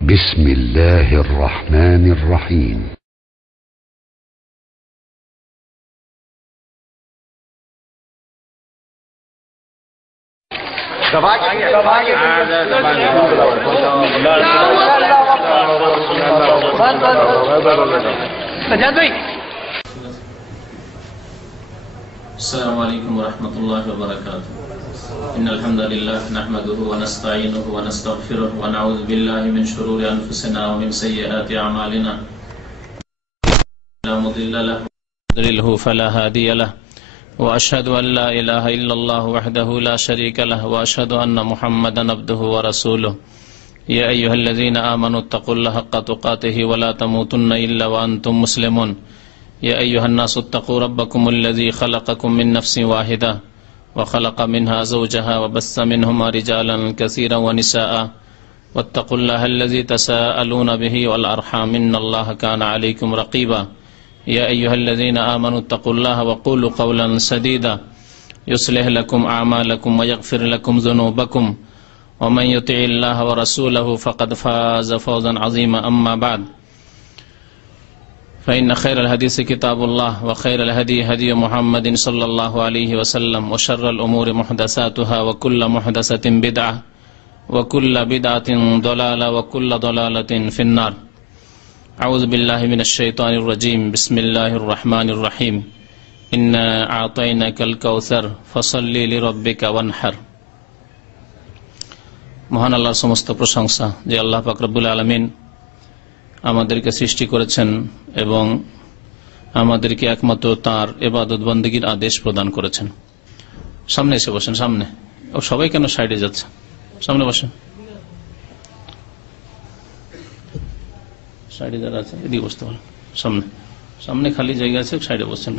بسم الله الرحمن الرحيم. السلام عليكم ورحمة الله وبركاته. إن الحمد لله نحمده ونستعينه ونستغفره ونعوذ بالله من شرور أنفسنا ومن سيئات أعمالنا. لا مضل له يضلله فلا هادي له وأشهد أن لا إله إلا الله وحده لا شريك له وأشهد أن محمدا عبده ورسوله. يا أيها الذين آمنوا اتقوا الله حق تقاته ولا تموتن إلا وأنتم مسلمون. يا أيها الناس اتقوا ربكم الذي خلقكم من نفس واحدة وخلق منها زوجها وبث منهما رجالا كثيرا ونساء واتقوا الله الذي تساءلون به والأرحام إن الله كان عليكم رقيبا. يا أيها الذين آمنوا اتقوا الله وقولوا قولا سديدا يصلح لكم أعمالكم ويغفر لكم ذنوبكم ومن يطع الله ورسوله فقد فاز فوزا عظيما. أما بعد فإن خير الحديث كتاب الله وخير الهدي هدي محمد صلى الله عليه وسلم وشر الأمور محدثاتها وكل محدثة بدعة وكل بدعة ضلالة وكل ضلالة في النار. أعوذ بالله من الشيطان الرجيم. بسم الله الرحمن الرحيم. إنا أعطيناك الكوثر فصل لربك وانحر. মহান আল্লাহর সমস্ত প্রশংসা যে আল্লাহ পাক রব্বুল আলামিন আমাদেরকে সৃষ্টি করেছেন এবং আমাদেরকে একমাত্র তার ইবাদত বন্দেগীর আদেশ প্রদান করেছেন। সামনে এসে বসেন, সামনে। ও সবাই কেন সাইডে যাচ্ছে? সামনে বসেন। সাইডে যারা আছে এদিকে বসতে পারেন। সামনে সামনে খালি জায়গা আছে, সাইডে বসছেন।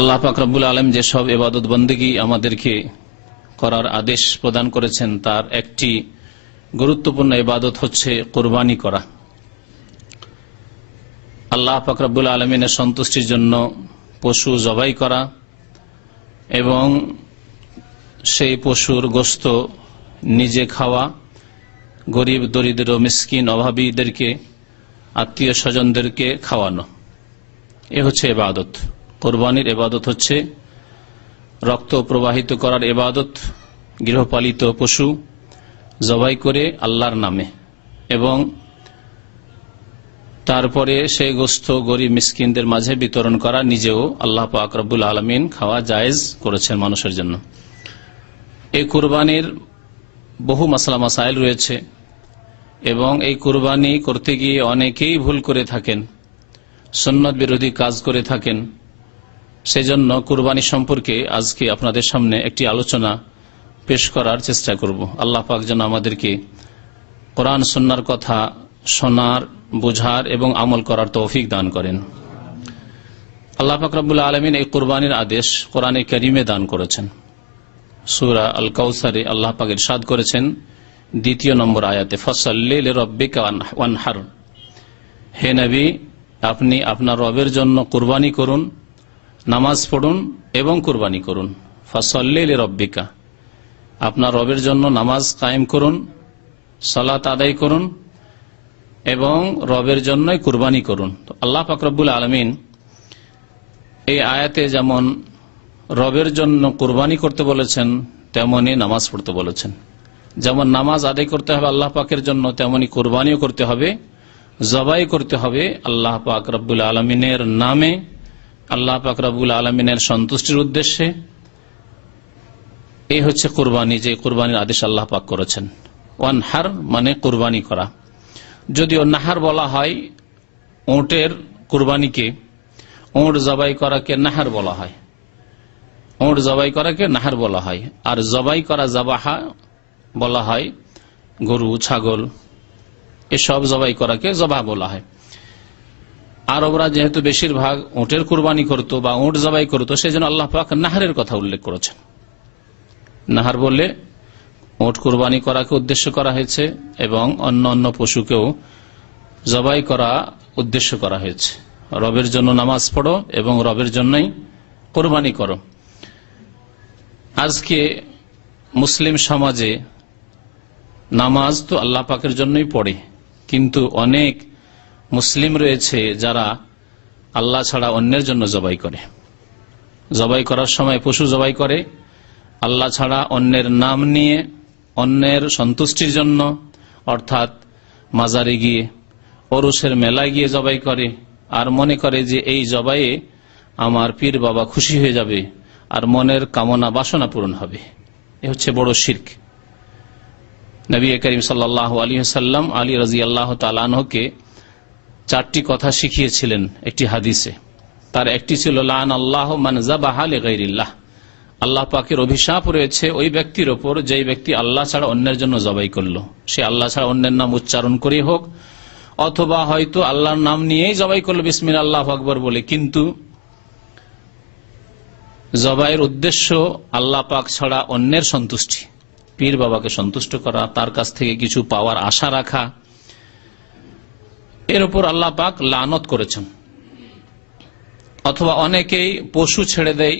আল্লাহ পাক রব্বুল আলামিন যে সব ইবাদত বন্দেগী আমাদেরকে করার আদেশ প্রদান করেছেন তার একটি গুরুত্বপূর্ণ ইবাদত হচ্ছে কুরবানি করা। আল্লাহ পাক রব্বুল আলামিনের সন্তুষ্টির জন্য পশু জবাই করা এবং সেই পশুর গোশত নিজে খাওয়া, গরিব দরিদ্র মিসকিন অভাবীদেরকে আত্মীয় স্বজনদেরকে খাওয়ানো, এ হচ্ছে ইবাদত। কোরবানির ইবাদত হচ্ছে রক্ত প্রবাহিত করার ইবাদত, গৃহপালিত পশু জবাই করে আল্লাহর নামে এবং তারপরে সেই গোশত গরিব মিসকিনদের মাঝে বিতরণ করা, নিজেও আল্লাহ পাক রব্বুল আলামিন খাওয়া জায়েজ করেছেন মানুষের জন্য। এই কুরবানির বহু মাসলা মাসাইল রয়েছে এবং এই কুরবানি করতে গিয়ে অনেকেই ভুল করে থাকেন, সুন্নত বিরোধী কাজ করে থাকেন। সেজন্য কুরবানি সম্পর্কে আজকে আপনাদের সামনে একটি আলোচনা পেশ করার চেষ্টা করব। আল্লাহ পাক যেন আমাদেরকে কোরআন সুন্নাহর কথা শোনার, বোঝার এবং আমল করার তৌফিক দান করেন। আল্লাহ পাক রব্বুল আলামিন এই কুরবানির আদেশ কোরআনে কারীমে দান করেছেন। সূরা আল কাউসারে আল্লাহ পাক ইরশাদ করেছেন 2 নম্বর আয়াতে, ফাসাল্লি লিরাব্বিকা ওয়ানহার। হে নবী, আপনি আপনার রবের জন্য কুরবানি করুন, নামাজ পড়ুন এবং কুরবানি করুন। ফাসাল্লি লিরাব্বিকা, আপনার রবের জন্য নামাজ কায়েম করুন, সালাত আদায় করুন এবং রবের জন্যই কুরবানি করুন। তো আল্লাহ পাক রব্বুল আলামিন এই আয়াতে যেমন রবের জন্য কুরবানি করতে বলেছেন তেমনি নামাজ পড়তে বলেছেন। যেমন নামাজ আদায় করতে হবে আল্লাহ পাকের জন্য, তেমনি কুরবানিও করতে হবে, জবাই করতে হবে আল্লাহ পাক রব্বুল আলামিনের নামে, আল্লাহ পাক রব্বুল আলামিনের সন্তুষ্টির উদ্দেশ্যে। এই হচ্ছে কুরবানি, যে কুরবানির আদেশ আল্লাহ পাক করেছেন। ওয়ানহার মানে কুরবানি করা। যদিও নাহার বলা হয় উটের কুরবানিকে, উট জবাই করাকে নাহার বলা হয়, উট জবাই করাকে নাহার বলা হয়। আর জবাই করা জাবাহা বলা হয় গরু, ছাগল, এসব জবাই করাকে জবাহ বলা হয়। আরবরা যেহেতু বেশিরভাগ উটের কুরবানি করত বা উট জবাই করত, সেজন্য আল্লাহ পাক নাহারের কথা উল্লেখ করেছেন। নাহার বললে উট কুরবানি করাকে উদ্দেশ্য করা হয়েছে এবং অন্য অন্য পশুকেও জবাই করা উদ্দেশ্য করা হয়েছে। রবের জন্য নামাজ পড়ো এবং রবের জন্যই কোরবানি করো। আজকে মুসলিম সমাজে নামাজ তো আল্লাহ পাকের জন্যই পড়ে, কিন্তু অনেক মুসলিম রয়েছে যারা আল্লাহ ছাড়া অন্যের জন্য জবাই করে। জবাই করার সময় পশু জবাই করে আল্লাহ ছাড়া অন্যের নাম নিয়ে, অন্যের সন্তুষ্টির জন্য, অর্থাৎ মাজারে গিয়ে, ওরসের মেলায় গিয়ে জবাই করে, আর মনে করে যে এই জবাইয়ে আমার পীর বাবা খুশি হয়ে যাবে আর মনের কামনা বাসনা পূরণ হবে। এ হচ্ছে বড় শিরক। নবী করিম সাল্লাল্লাহু আলাইহি ওয়াসাল্লাম আলী রাদিয়াল্লাহু তাআলা আনহুকে 4টি কথা শিখিয়েছিলেন একটি হাদিসে। তার একটি ছিল লান আল্লাহু মান যাবাহা লিগাইরিল্লাহ, আল্লাহ পাকের অভিশাপ রয়েছে ওই ব্যক্তির ওপর যেই ব্যক্তি আল্লাহ ছাড়া অন্যের জন্য জবাই করলো। সে আল্লাহ ছাড়া অন্যের নাম উচ্চারণ করে হোক, অথবা হয়তো আল্লাহর নাম নিয়েই জবাই করলো বিসমিল্লাহ আল্লাহু আকবার বলে, কিন্তু জবাইয়ের উদ্দেশ্য আল্লাহ পাক ছাড়া অন্যের সন্তুষ্টি, পীর বাবাকে সন্তুষ্ট করা, তার কাছ থেকে কিছু পাওয়ার আশা রাখা, এর উপর আল্লাহ পাক লানত করেছেন। অথবা অনেকেই পশু ছেড়ে দেয়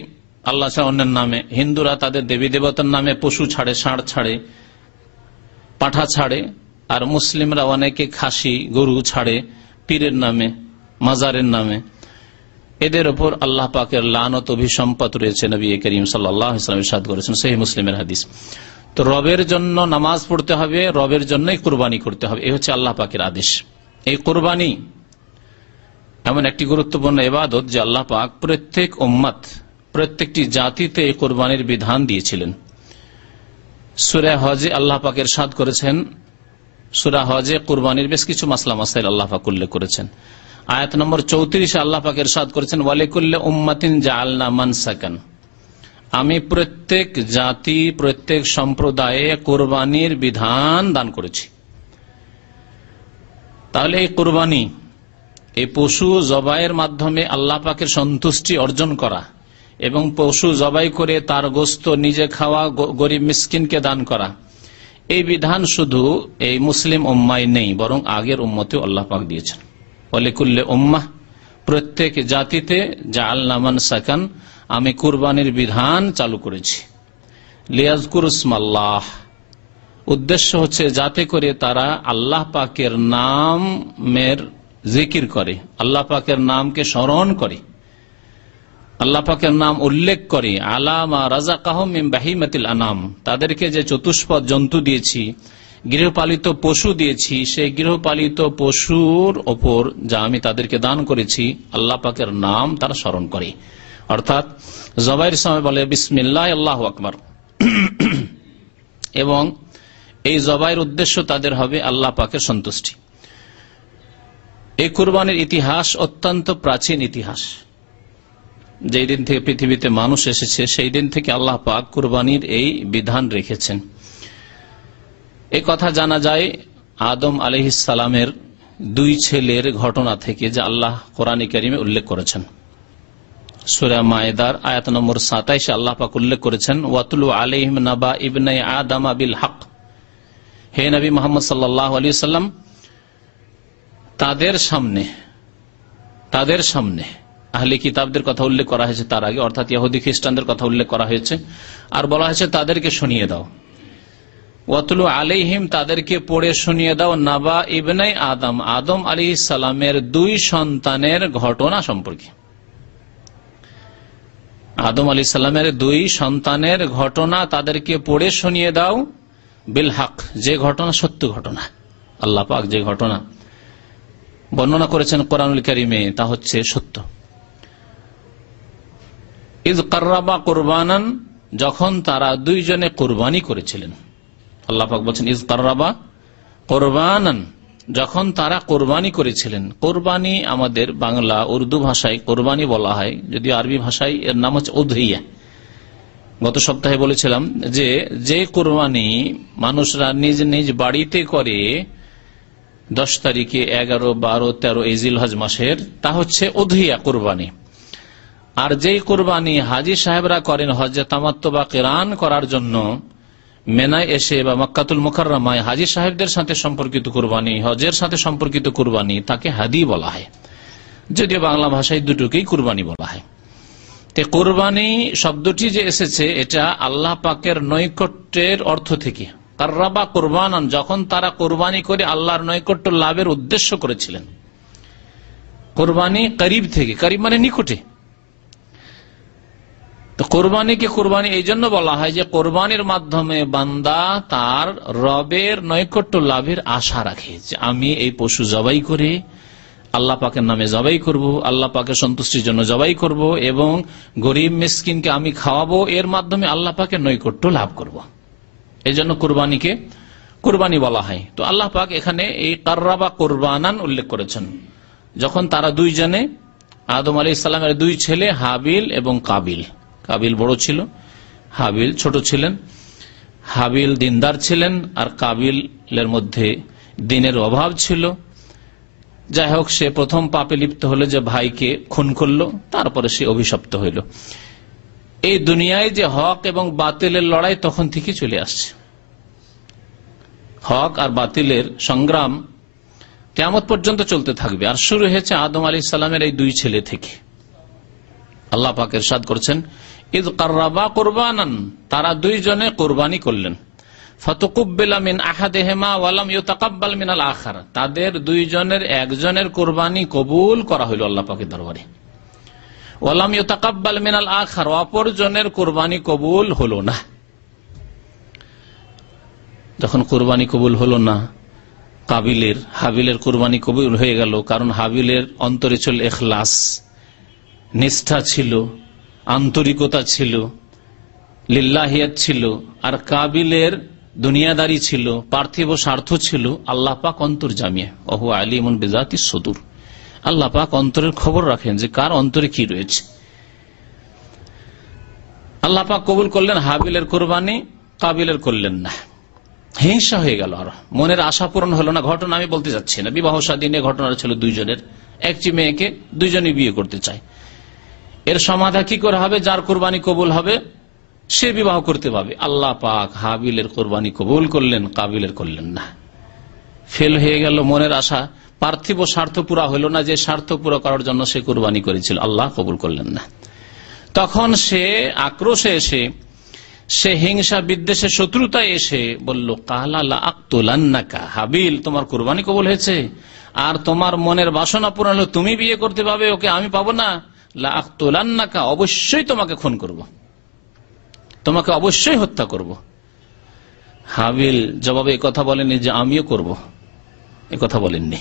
আল্লাহ ছাড়া অন্যের নামে। হিন্দুরা তাদের দেবী দেবতার নামে পশু ছাড়ে, ষাঁড় ছাড়ে, পাঠা ছাড়ে, আর মুসলিমরা অনেকে খাসি গরু ছাড়ে পীরের নামে, মাজারের নামে। এদের উপর আল্লাহ পাকের লানত অভিসম্পাত রয়েছে। নবী করিম সাল্লাল্লাহু আলাইহি ওয়াসাল্লাম ইরশাদ করেছেন, সহিহ মুসলিমের হাদিস। তো রবের জন্য নামাজ পড়তে হবে, রবের জন্যই কুরবানি করতে হবে, এই হচ্ছে আল্লাহ পাকের আদেশ। এই কুরবানি এমন একটি গুরুত্বপূর্ণ ইবাদত যে আল্লাহ পাক প্রত্যেক উম্মত, প্রত্যেকটি জাতিতে এই কুরবানির বিধান দিয়েছিলেন। সূরা হজে আল্লাহ পাক ইরশাদ করেছেন, সূরা হজে কুরবানির বেশ কিছু মাসলা মাসাইল আল্লাহ পাক উল্লেখ করেছেন। আয়াত নম্বর 34 আল্লাহ পাক ইরশাদ করেছেন, ওয়ালিকুল্লি উম্মাতিন জাআলনা মানসাকান, আমি প্রত্যেক জাতি, প্রত্যেক সম্প্রদায়ে কুরবানির বিধান দান করেছি। তাহলে এই কুরবানি, এই পশু জবাইয়ের মাধ্যমে আল্লাহ পাকের সন্তুষ্টি অর্জন করা এবং পশু জবাই করে তার গোশত নিজে খাওয়া, গরিব মিসকিনকে দান করা, এই বিধান শুধু এই মুসলিম উম্মায় নেই, বরং আগের উম্মতেও আল্লাহ পাক দিয়েছেন। ওয়ালিকুল্লি উম্মাহ, প্রত্যেক জাতিতে জাআলনা মানসাকান, আমি কুরবানির বিধান চালু করেছি। লিয়াজকুরু ইসমাল্লাহ, উদ্দেশ্য হচ্ছে যাতে করে তারা আল্লাহ পাকের নামের জিকির করে, আল্লাহ পাকের নামকে স্মরণ করে, আল্লাহ পাকের নাম উল্লেখ করে। আলা মা রাযাকাহুম মিন বাহিমাতিল আনাম, তাদেরকে যে চতুষ্পদ জন্তু দিয়েছি, গৃহপালিত পশু দিয়েছি, সেই গৃহপালিত পশুর ওপর যা আমি তাদেরকে দান করেছি, আল্লাহ পাকের নাম তারা স্মরণ করে। অর্থাৎ জবাইয়ের সময় বলে বিসমিল্লাহ আল্লাহু আকবার, এবং এই জবাইয়ের উদ্দেশ্য তাদের হবে আল্লাহ পাকের সন্তুষ্টি। এই কুরবানির ইতিহাস অত্যন্ত প্রাচীন ইতিহাস। যেই দিন থেকে পৃথিবীতে মানুষ এসেছে সেই দিন থেকে আল্লাহ পাক কুরবানির এই বিধান রেখেছেন। এই কথা জানা যায় আদম আলাইহিস সালামের 2 ছেলের ঘটনা থেকে, যা আল্লাহ কোরআনে কারিমে উল্লেখ করেছেন। সূরা মায়েদার আয়াত নম্বর 27 আল্লাহ পাক উল্লেখ করেছেন, ওয়াতুলু আলাইহিম নাবা ইবনাই আদম বিল হক, হে নবী মুহাম্মদ সাল্লাল্লাহু আলাইহি ওয়াসাল্লাম, তাদের সামনে আহলে কিতাবদের কথা উল্লেখ করা হয়েছে তার আগে, অর্থাৎ ইহুদি খ্রিস্টানদের কথা উল্লেখ করা হয়েছে, আর বলা হয়েছে তাদেরকে শুনিয়ে দাও। ওয়াতুলু আলাইহিম, তাদেরকে পড়ে শুনিয়ে দাও, নাবা ইবনাই আদম, আদম আলাইহিস সালামের 2 সন্তানের ঘটনা সম্পর্কে। আদম আলাইহিস সালামের 2 সন্তানের ঘটনা তাদেরকে পড়ে শুনিয়ে দাও, বিল হক, যে ঘটনা সত্য ঘটনা। আল্লাহ পাক যে ঘটনা বর্ণনা করেছেন কোরআনুল কারীমে তা হচ্ছে সত্য। ইয কাররাবা কুরবানান, যখন তারা 2 জনে কুরবানি করেছিলেন। আল্লাহ পাক বলেন ইয কাররাবা কুরবানান, যখন তারা কুরবানি করেছিলেন। কুরবানি আমাদের বাংলা উর্দু ভাষায় কুরবানি বলা হয়, যদিও আরবি ভাষায় এর নাম হচ্ছে উযহিয়া। গত সপ্তাহে বলেছিলাম যে কুরবানি মানুষরা নিজ নিজ বাড়িতে করে 10 তারিখে, 11, 12, 13 এই জিলহজ মাসের, তা হচ্ছে উযহিয়া কুরবানি। আর যেই কুরবানি হাজী সাহেবরা করেন হজ্জে তামাত্তু বা কিরান করার জন্য মেনায় এসে বা মক্কাতুল মুকাররমায় হাজী সাহেবদের সাথে সম্পর্কিত কুরবানি, হজের সাথে সম্পর্কিত কুরবানি, তাকে হাদি বলা হয়। যদিও বাংলা ভাষায় দুটোকেই কুরবানি বলা হয়। তে কুরবানি শব্দটি যে এসেছে এটা আল্লাহ পাকের নৈকট্যের অর্থ থেকে। কাররাবা কুরবানান, যখন তারা কুরবানি করে আল্লাহর নৈকট্য লাভের উদ্দেশ্য করেছিলেন। কুরবানি করিব থেকে, করিব মানে নিকটে। তো কোরবানিকে কোরবানি এই জন্য বলা হয় যে কোরবানির মাধ্যমে বান্দা তার রবের নৈকট্য লাভের আশা রাখে, যে আমি এই পশু জবাই করে আল্লাহ পাকের নামে জবাই করব, আল্লাহ পাকের সন্তুষ্টির জন্য জবাই করব এবং গরিব মিসকিনকে আমি খাওয়াবো, এর মাধ্যমে আল্লাহ পাকের নৈকট্য লাভ করব। এই জন্য কোরবানিকে কোরবানি বলা হয়। তো আল্লাহ পাক এখানে এই কাররাবা কোরবানান উল্লেখ করেছেন, যখন তারা দুইজনে আদম আলাইহিস সালামের দুই ছেলে হাবিল এবং কাবিল, কাবিল বড় ছিল, হাবিল ছোট ছিলেন। হাবিল দিনদার ছিলেন আর কাবিলের মধ্যে দিনের অভাব ছিল। যাই হোক, সে প্রথম পাপে লিপ্ত হলো যে ভাইকে খুন করলো, তারপরে সে অভিশপ্ত হইল। এই দুনিয়ায় যে হক এবং বাতিলের লড়াই তখন থেকে চলে আসছে। হক আর বাতিলের সংগ্রাম কিয়ামত পর্যন্ত চলতে থাকবে। আর শুরু হয়েছে আদম আলাইহিস সালামের এই দুই ছেলে থেকে। আল্লাহ পাক ইরশাদ করছেন, ইয কাররাবা কুরবানান, তারা দুইজনে কুরবানি করলেন। ফাতুকুব্বিলা মিন আহাদিহিমা ওয়া লাম ইউতাকাব্বাল মিনাল আখার, তাদের দুইজনের একজনের কুরবানি কবুল করা হলো আল্লাহ পাকের দরবারে। ওয়া লাম ইউতাকাব্বাল মিনাল আখার, অপরজনের কুরবানি কবুল হলো না। যখন কুরবানি কবুল হলো না, হাবিলের কুরবানি কবুল হয়ে গেল, কারণ হাবিলের অন্তরে ছিল ইখলাস, নিষ্ঠা ছিল, আন্তরিকতা ছিল, লিল্লাহিয়াত ছিল। আর কাবিলের দুনিয়াদারি ছিল, পার্থিব স্বার্থ ছিল। আল্লাহ পাক অন্তর্জামিয়া, ওহু আলিমুন বিজাতিস সুদূর, আল্লাহ পাক অন্তরের খবর রাখেন যে কার অন্তরে কি রয়েছে। আল্লাহ পাক কবুল করলেন হাবিলের কুরবানি, কাবিলের করলেন না। হিংসা হয়ে গেল, আর মনের আশা পূরণ হলো না। ঘটনা আমি বলতে যাচ্ছি না, বিবাহ শাদী নিয়ে ঘটনা ছিল দুইজনের। একটি মেয়েকে দুইজনই বিয়ে করতে চায়। এর সমাধা কি করে হবে? যার কুরবানি কবুল হবে সে বিবাহ করতে পারবে। আল্লাহ পাক হাবিলের কুরবানি কবুল করলেন, কাবিলের করলেন না। ফেল হয়ে গেল মনের আশা, পার্থিব স্বার্থ পুরা হইল না, যে স্বার্থ পুরো করার জন্য সে কুরবানি করেছিল, আল্লাহ কবুল করলেন না। তখন সে আক্রোশে এসে, সে হিংসা বিদ্বেষে শত্রুতায় এসে বলল, কালা লা আকতুলান্নাকা, হাবিল তোমার কুরবানি কবুল হয়েছে আর তোমার মনের বাসনা পূরণ হলো, তুমি বিয়ে করতে পাবে ওকে, আমি পাবো না। লা আকতুলান্নাকা, অবশ্যই তোমাকে খুন করব, তোমাকে অবশ্যই হত্যা করব। হাবিল জবাবে কথা বলেনি যে আমিও করব, কথা বলেননি।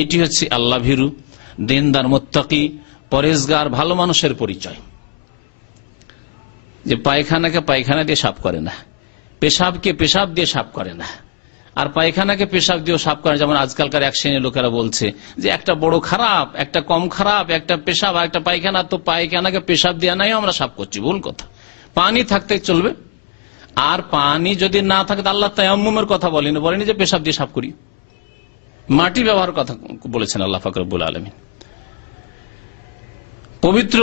এটি হচ্ছে আল্লাহ ভীরু, দিনদার, মুত্তাকি, পরেজগার, ভালো মানুষের পরিচয়। যে পায়খানাকে পায়খানা দিয়ে সাফ করে না, পেশাবকে পেশাব দিয়ে সাফ করে না। আর পায়খানাকে পেশাব দিয়ে সাফ করে, যেমন আজকালকার এক শ্রেণীর লোকেরা বলছে যে একটা বড় খারাপ, একটা কম খারাপ, একটা পেশাব আর একটা পায়খানা, তো পায়খানাকে পেশাব দিয়ে নাই আমরা সাফ করছি। ভুল কথা। পানি থাকতে চলবে, আর পানি যদি না থাকে তো আল্লাহ তায়াম্মুমের কথা বলেনি যে পেশাব দিয়ে সাফ করি। মাটি ব্যবহার কথা বলেছেন আল্লাহ পাক রব্বুল আলামিন। পবিত্র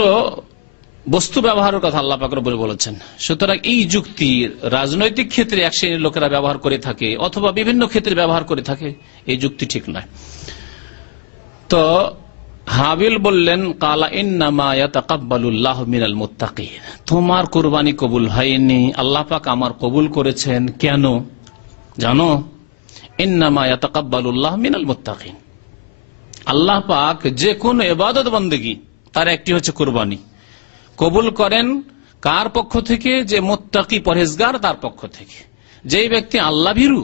বস্তু ব্যবহারের কথা আল্লাহ পাক রব্বুল বলেছেন। সুতরাং এই যুক্তি রাজনৈতিক ক্ষেত্রে এক শ্রেণীর লোকেরা ব্যবহার করে থাকে, অথবা বিভিন্ন ক্ষেত্রে ব্যবহার করে থাকে, এই যুক্তি ঠিক নয়। তো হাবিল বললেন, কালা ইন্নামা ইয়াতাকাব্বালুল্লাহু মিনাল মুত্তাকিন, তোমার কুরবানি কবুল হয়নি, আল্লাহ পাক আমার কবুল করেছেন। কেন জানো? ইন্নামা ইয়াতাকাব্বালুল্লাহু মিনাল মুত্তাকিন, আল্লাহ পাক যে কোন ইবাদত বন্দেগী তার একটি হচ্ছে কুরবানি, কবুল করেন কার পক্ষ থেকে? যে মুত্তাকি, পরহেজগার, তার পক্ষ থেকে। যেই ব্যক্তি আল্লাহ ভীরু,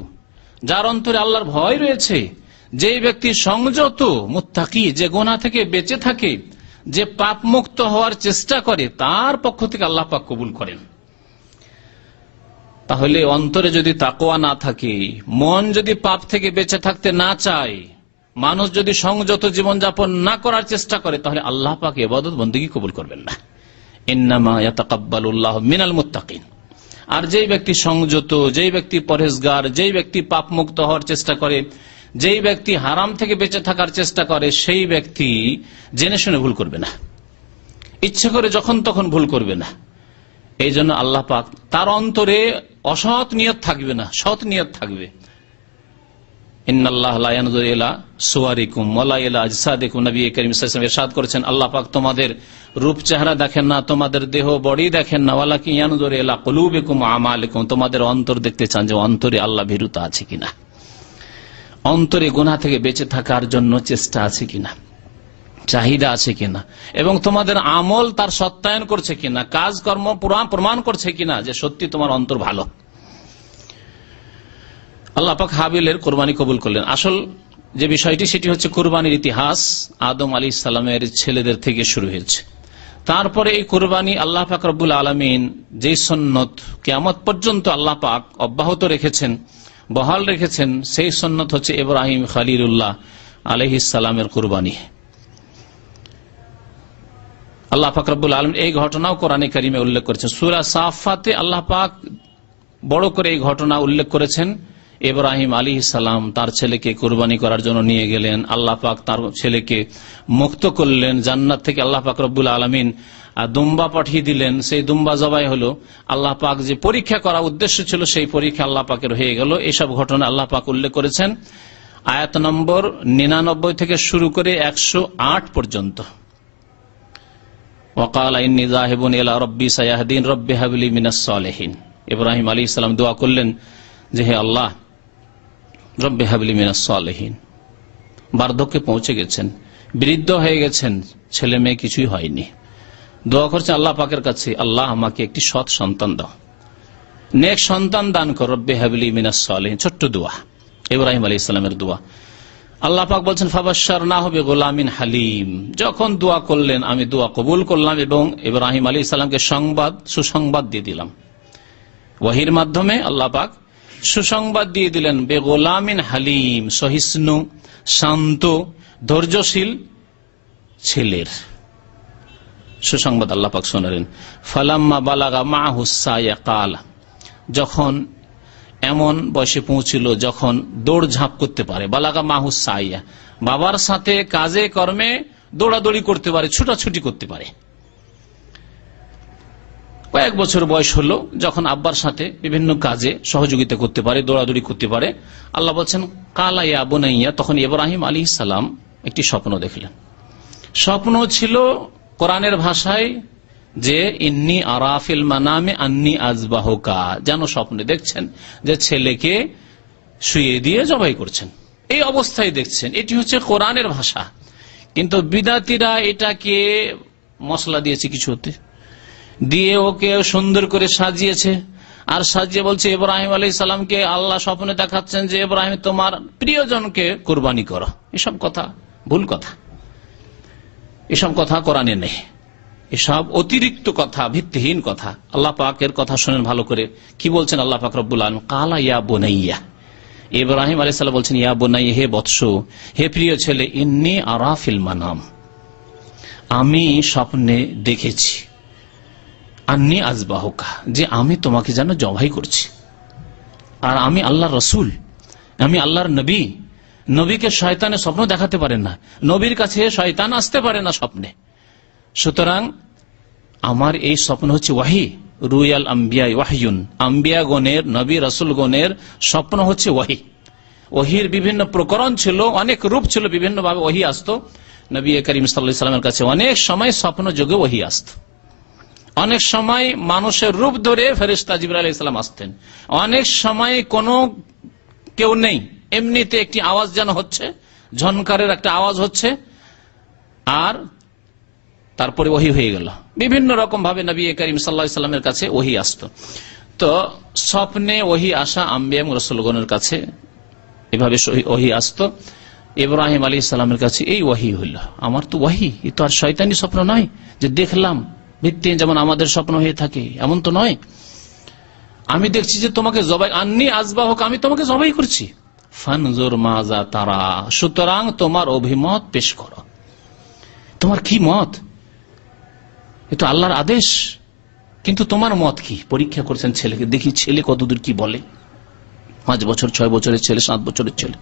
যার অন্তরে আল্লাহর ভয় রয়েছে, যেই ব্যক্তি সংযত, মুত্তাকি, যে গুনাহ থেকে বেঁচে থাকে, যে পাপ মুক্ত হওয়ার চেষ্টা করে, তার পক্ষ থেকে আল্লাহ পাক কবুল করেন। তাহলে অন্তরে যদি তাকওয়া না থাকে, মন যদি পাপ থেকে বেঁচে থাকতে না চায়, মানুষ যদি সংযত জীবনযাপন না করার চেষ্টা করে, তাহলে আল্লাহ পাক ইবাদত বন্দেগী কবুল করবেন না। ইন্নামা ইয়াতাকাব্বালুল্লাহু মিনাল মুত্তাকিন। আর যেই ব্যক্তি সংযত, যেই ব্যক্তি পরহেজগার, যেই ব্যক্তি পাপ মুক্ত হওয়ার চেষ্টা করে, যেই ব্যক্তি হারাম থেকে বেঁচে থাকার চেষ্টা করে, সেই ব্যক্তি জেনে শুনে ভুল করবে না, ইচ্ছে করে যখন তখন ভুল করবে না। এই জন্য আল্লাহ পাক তার অন্তরে অসৎ নিয়ত থাকবে না, সৎ নিয়ত থাকবে। ইন্নাল্লাহ লা ইয়ানজুরু ইলা সুওয়ারিকুম ওয়া লা ইলা আজসাদিকুম, নবী করিম সাল্লাল্লাহু আলাইহি ওয়াসাল্লাম ইরশাদ করেছেন, আল্লাহ পাক তোমাদের রূপ চেহারা দেখেন না, তোমাদের দেহ বডি দেখেন না, ওয়ালাকিন ইয়ানজুরু ইলা কুলুবিকুম ওয়া আমালিকুম, তোমাদের অন্তর দেখতে চান যে অন্তরে আল্লাহ ভীরুতা আছে কিনা, অন্তরে গুনাহ থেকে বেঁচে থাকার জন্য চেষ্টা আছে কিনা, চাহিদা আছে কিনা, এবং তোমাদের আমল তার সত্যায়ন করছে কিনা, কাজকর্ম প্রমাণ করছে কিনা যে সত্যি তোমার অন্তর ভালো। আল্লাহ পাক হাবিলের কোরবানি কবুল করলেন। আসল যে বিষয়টি সেটি হচ্ছে কোরবানির ইতিহাস আদম আলাইহিস সালামের ছেলেদের থেকে শুরু হয়েছে। তারপরে এই কোরবানি আল্লাহ পাক রব্বুল আলামিন যে সুন্নত কিয়ামত পর্যন্ত আল্লাহ পাক অব্যাহত রেখেছেন, বহাল রেখেছেন, সেই সুন্নত হচ্ছে ইব্রাহিম খলিলুল্লাহ আলাইহিস সালামের কোরবানি। আল্লাহ পাক রব্বুল আলামিন এই ঘটনাও কোরআনে কারিমে উল্লেখ করেছেন। সূরা সাফফাতে আল্লাহ পাক বড় করে এই ঘটনা উল্লেখ করেছেন। ইব্রাহিম আলাইহিস সালাম তার ছেলেকে কুরবানি করার জন্য নিয়ে গেলেন, আল্লাহ পাক তার ছেলেকে মুক্ত করলেন জান্নাত থেকে। আল্লাহ পাক রব্বুল আলামিন দুম্বা পাঠিয়ে দিলেন, সেই দুম্বা জবাই হলো। আল্লাহ পাক যে পরীক্ষা করা উদ্দেশ্য ছিল সেই পরীক্ষা আল্লাহ পাকের হয়ে গেল। এইসব ঘটনা আল্লাহ পাক উল্লেখ করেছেন আয়াত নম্বর 99 থেকে শুরু করে 108 পর্যন্ত। ওয়াকাল ইন্নী যাহিবুন ইলা রাব্বি সায়াহদিন রাব্বি হাবলি মিনাস সালিহিন। ইব্রাহিম আলাইহিস সালাম দোয়া করলেন যে হে আল্লাহ, রব্বি হাবলি মিনাস সালিহিন। বার্ধক্যে পৌঁছে গেছেন, বৃদ্ধ হয়ে গেছেন, ছেলে মেয়ে কিছুই হয়নি, দোয়া করছে আল্লাহ পাকের কাছে, আল্লাহ আমাকে একটি সৎ সন্তান দাও, নেক সন্তান দান কর, রব্বি হাবলি মিনাস সালিহিন। ছোট্ট দোয়া, ইব্রাহিম আলাইহিস সালামের দোয়া। আল্লাহ পাক বলছেন ফাবাশশারনাহু বিগুলামিন হালিম। যখন দোয়া করলেন আমি দোয়া কবুল করলাম এবং ইব্রাহিম আলাইহিস সালামকে সুসংবাদ দিয়ে দিলাম। ওয়াহির মাধ্যমে আল্লাহ পাক সুসংবাদ দিয়ে দিলেন বেগোলামিন হালিম, সহিষ্ণু, শান্ত, ধৈর্যশীল ছেলের সুসংবাদ আল্লাহ পাক শোনালেন। ফালাম্মা বালাগা মাহু সায়া কাল, যখন এমন বয়সে পৌঁছিল যখন দৌড়ঝাঁপ করতে পারে, বালাগা মাহু সাইয়া, বাবার সাথে কাজে কর্মে দৌড়াদৌড়ি করতে পারে, ছুটাছুটি করতে পারে। কয়েক বছর বয়স হলো যখন আব্বার সাথে বিভিন্ন কাজে সহযোগিতা করতে পারে, দৌড়াদৌড়ি করতে পারে। আল্লাহ বলছেন কালা ইয়া বুনাইয়া, তখন ইব্রাহিম আলাইহিস সালাম একটি স্বপ্ন দেখলেন। স্বপ্ন ছিল কোরআনের ভাষায় যে ইন্নী আরাফিল মানামে আন্নী আযবাহুকা, যেন স্বপ্নে দেখছেন যে ছেলেকে শুইয়ে দিয়ে জবাই করছেন, এই অবস্থায় দেখছেন। এটি হচ্ছে কোরআনের ভাষা। কিন্তু বিদাতীরা এটাকে মশলা দিয়েছে কিছুতে, দিয়ে ওকে সুন্দর করে সাজিয়েছে, আর সাজিয়ে বলছে ইব্রাহিম আলাইহিস সালামকে আল্লাহ স্বপ্নে দেখাচ্ছেন যে ইব্রাহিম তোমার প্রিয়জনকে কুরবানি করো। এসব কথা ভুল কথা, এসব কথা কোরআনে নেই, এসব অতিরিক্ত কথা, ভিত্তিহীন কথা। আল্লাহ পাকের কথা শুনেন ভালো করে, কি বলছেন আল্লাহ পাক রব্বুল আলামিন, কালা ইয়া বুনাইয়া, ইব্রাহিম আলাইহিস সালাম বলছেন ইয়া বুনাইয়া, হে বৎস, হে প্রিয় ছেলে, ইন্নী আরাফিল মানাম, আমি স্বপ্নে দেখেছি, আন্নী আযবাহুকা, যে আমি তোমাকে যেন জবাই করছি। আর আমি আল্লাহর রসুল, আমি আল্লাহর নবী। নবীকে শয়তানে স্বপ্ন দেখাতে পারে না, নবীর কাছে শয়তান আসতে পারে না স্বপ্নে। সুতরাং আমার এই স্বপ্ন হচ্ছে ওয়াহি, রুয়াল আম্বিয়া ওয়াহিয়ুন, আম্বিয়া গণের, নবী রাসূল গণের স্বপ্ন হচ্ছে ওয়াহি। ওহির বিভিন্ন প্রকরণ ছিল, অনেক রূপ ছিল, বিভিন্ন ভাবে ওহি আসতো। নবী করিম সাল্লাল্লাহু আলাইহি ওয়াসাল্লামের কাছে অনেক সময় স্বপ্ন যোগে ওহি আসতো, অনেক সময় মানুষের রূপ ধরে ফেরেশতা জিবরাইল আলাইহিস সালাম আসতেন, অনেক সময় কোনো কেউ নেই, এমনিতে একটি আওয়াজ যেন হচ্ছে, ঝনকারের একটা আওয়াজ হচ্ছে, আর তারপরে ওহি হয়ে গেল। বিভিন্ন রকম ভাবে নবী করিম সাল্লাল্লাহু আলাইহি ওয়াসাল্লামের কাছে ওহি আসতো। তো স্বপ্নে ওহি আসা আম্বিয়া এবং রাসূলগণের কাছে এভাবে ওহি আসতো। ইব্রাহিম আলাইহিস সালামের কাছে এই ওহি হইল, আমার তো ওহি, এ তো আর শয়তানি স্বপ্ন নয় যে দেখলাম ভিত্তিহীন যেমন আমাদের স্বপ্ন হয়ে থাকে, এমন তো নয়। আমি দেখছি যে তোমাকে জবাই, আন্নী আযবাহুকা, আমি তোমাকে জবাই করছি। ফানজুর মাজা তারা, সুতরাং তোমার অভিমত পেশ করো, তোমার কি মত? এ তো আল্লাহর আদেশ, কিন্তু তোমার মত কি? পরীক্ষা করছেন ছেলেকে, দেখি ছেলে কতদূর কি বলে। 5 বছর 6 বছরের ছেলে, 7 বছরের ছেলে।